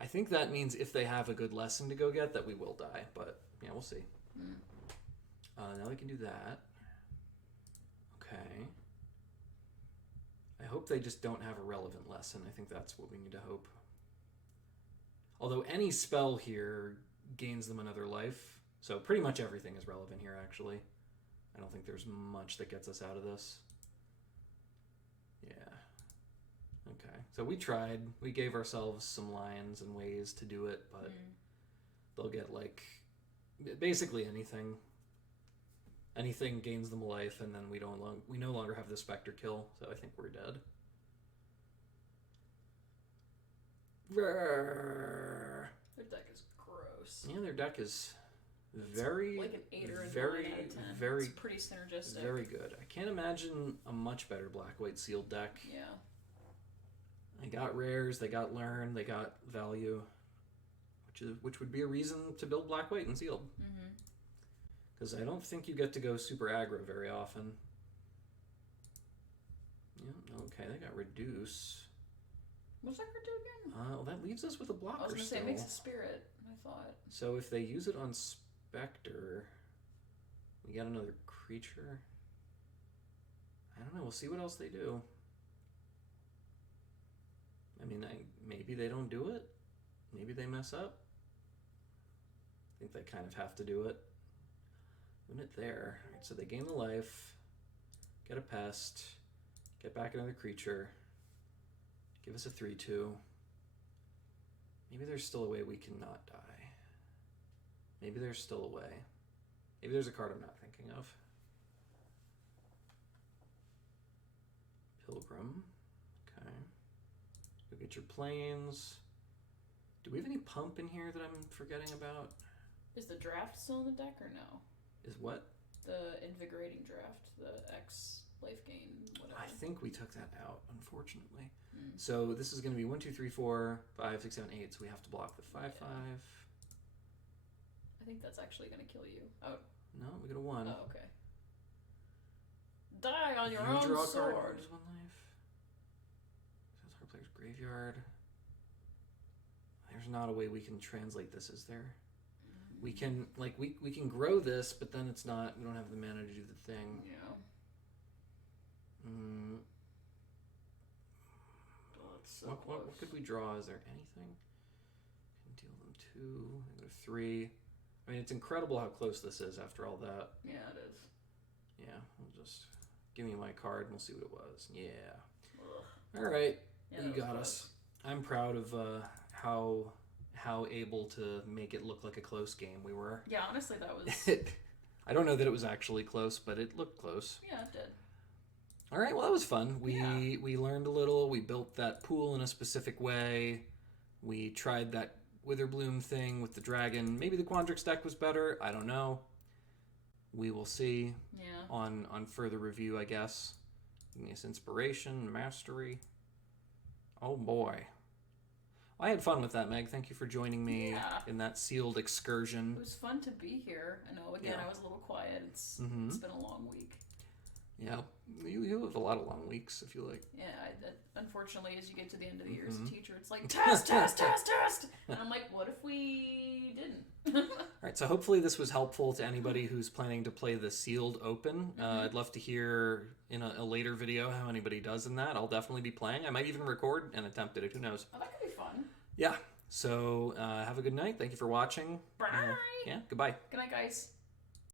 I think that means if they have a good lesson to go get, that we will die. But, yeah, we'll see. Now they can do that. Okay. I hope they just don't have a relevant lesson. I think that's what we need to hope. Although any spell here gains them another life. So pretty much everything is relevant here, actually. I don't think there's much that gets us out of this. Yeah. Okay. So we tried. We gave ourselves some lines and ways to do it, but they'll get basically anything. Anything gains them a life, and then we no longer have the Spectre kill, so I think we're dead. Their deck is gross. Yeah, their deck is very, like an 8 or a 9 very, out of 10. very, it's pretty synergistic. very good. I can't imagine a much better black-white sealed deck. Yeah. They got rares, they got learn, they got value, which would be a reason to build black-white and sealed. Because I don't think you get to go super aggro very often. Okay, they got reduce. What's that card do again? Well, that leaves us with a blocker. I was gonna say still. it makes a spirit. I thought. So if they use it on Spectre, we got another creature. I don't know. We'll see what else they do. I mean, maybe they don't do it. Maybe they mess up. I think they kind of have to do it. Doing it there. All right, so they gain the life, get a pest, get back another creature, give us a 3/2. Maybe there's still a way we cannot die. Maybe there's still a way. Maybe there's a card I'm not thinking of. Pilgrim. Okay. Go get your planes. Do we have any pump in here that I'm forgetting about? Is the draft still in the deck or no? Is what? The invigorating draft, the X life gain, whatever. I think we took that out, unfortunately. So this is going to be 1, 2, 3, 4, 5, 6, 7, 8. So we have to block the 5/5. I think that's actually going to kill you. Oh. No, we got a 1. Oh, okay. Die on your you own draw a sword. card, lose 1 life. That's our player's graveyard. There's not a way we can translate this, is there? We can we can grow this, but then it's not. We don't have the mana to do the thing. Yeah. What could we draw? Is there anything? Can deal them 2. I go to 3. I mean, it's incredible how close this is after all that. Yeah, it is. Yeah, we'll just give me my card and we'll see what it was. Yeah. Ugh. All right, Yeah, you got us. I'm proud of how able to make it look like a close game we were. Yeah, honestly, that was... I don't know that it was actually close, but it looked close. Yeah, it did. All right, well, that was fun. We learned a little. We built that pool in a specific way. We tried that Witherbloom thing with the dragon. Maybe the Quandrix deck was better. I don't know. We will see on further review, I guess. Igneous Inspiration, Mastery. Oh, boy. I had fun with that, Meg. Thank you for joining me in that sealed excursion. It was fun to be here. I know, again, I was a little quiet. It's been a long week. Yeah, you have a lot of long weeks, I feel like. Yeah, unfortunately, as you get to the end of the year as a teacher, it's like, test! And I'm like, what if we didn't? All right, so hopefully this was helpful to anybody who's planning to play the sealed open. I'd love to hear in a later video how anybody does in that. I'll definitely be playing. I might even record an attempt at it. Who knows? Oh, that could be fun. Yeah, so have a good night. Thank you for watching. Bye. Yeah, goodbye. Good night, guys.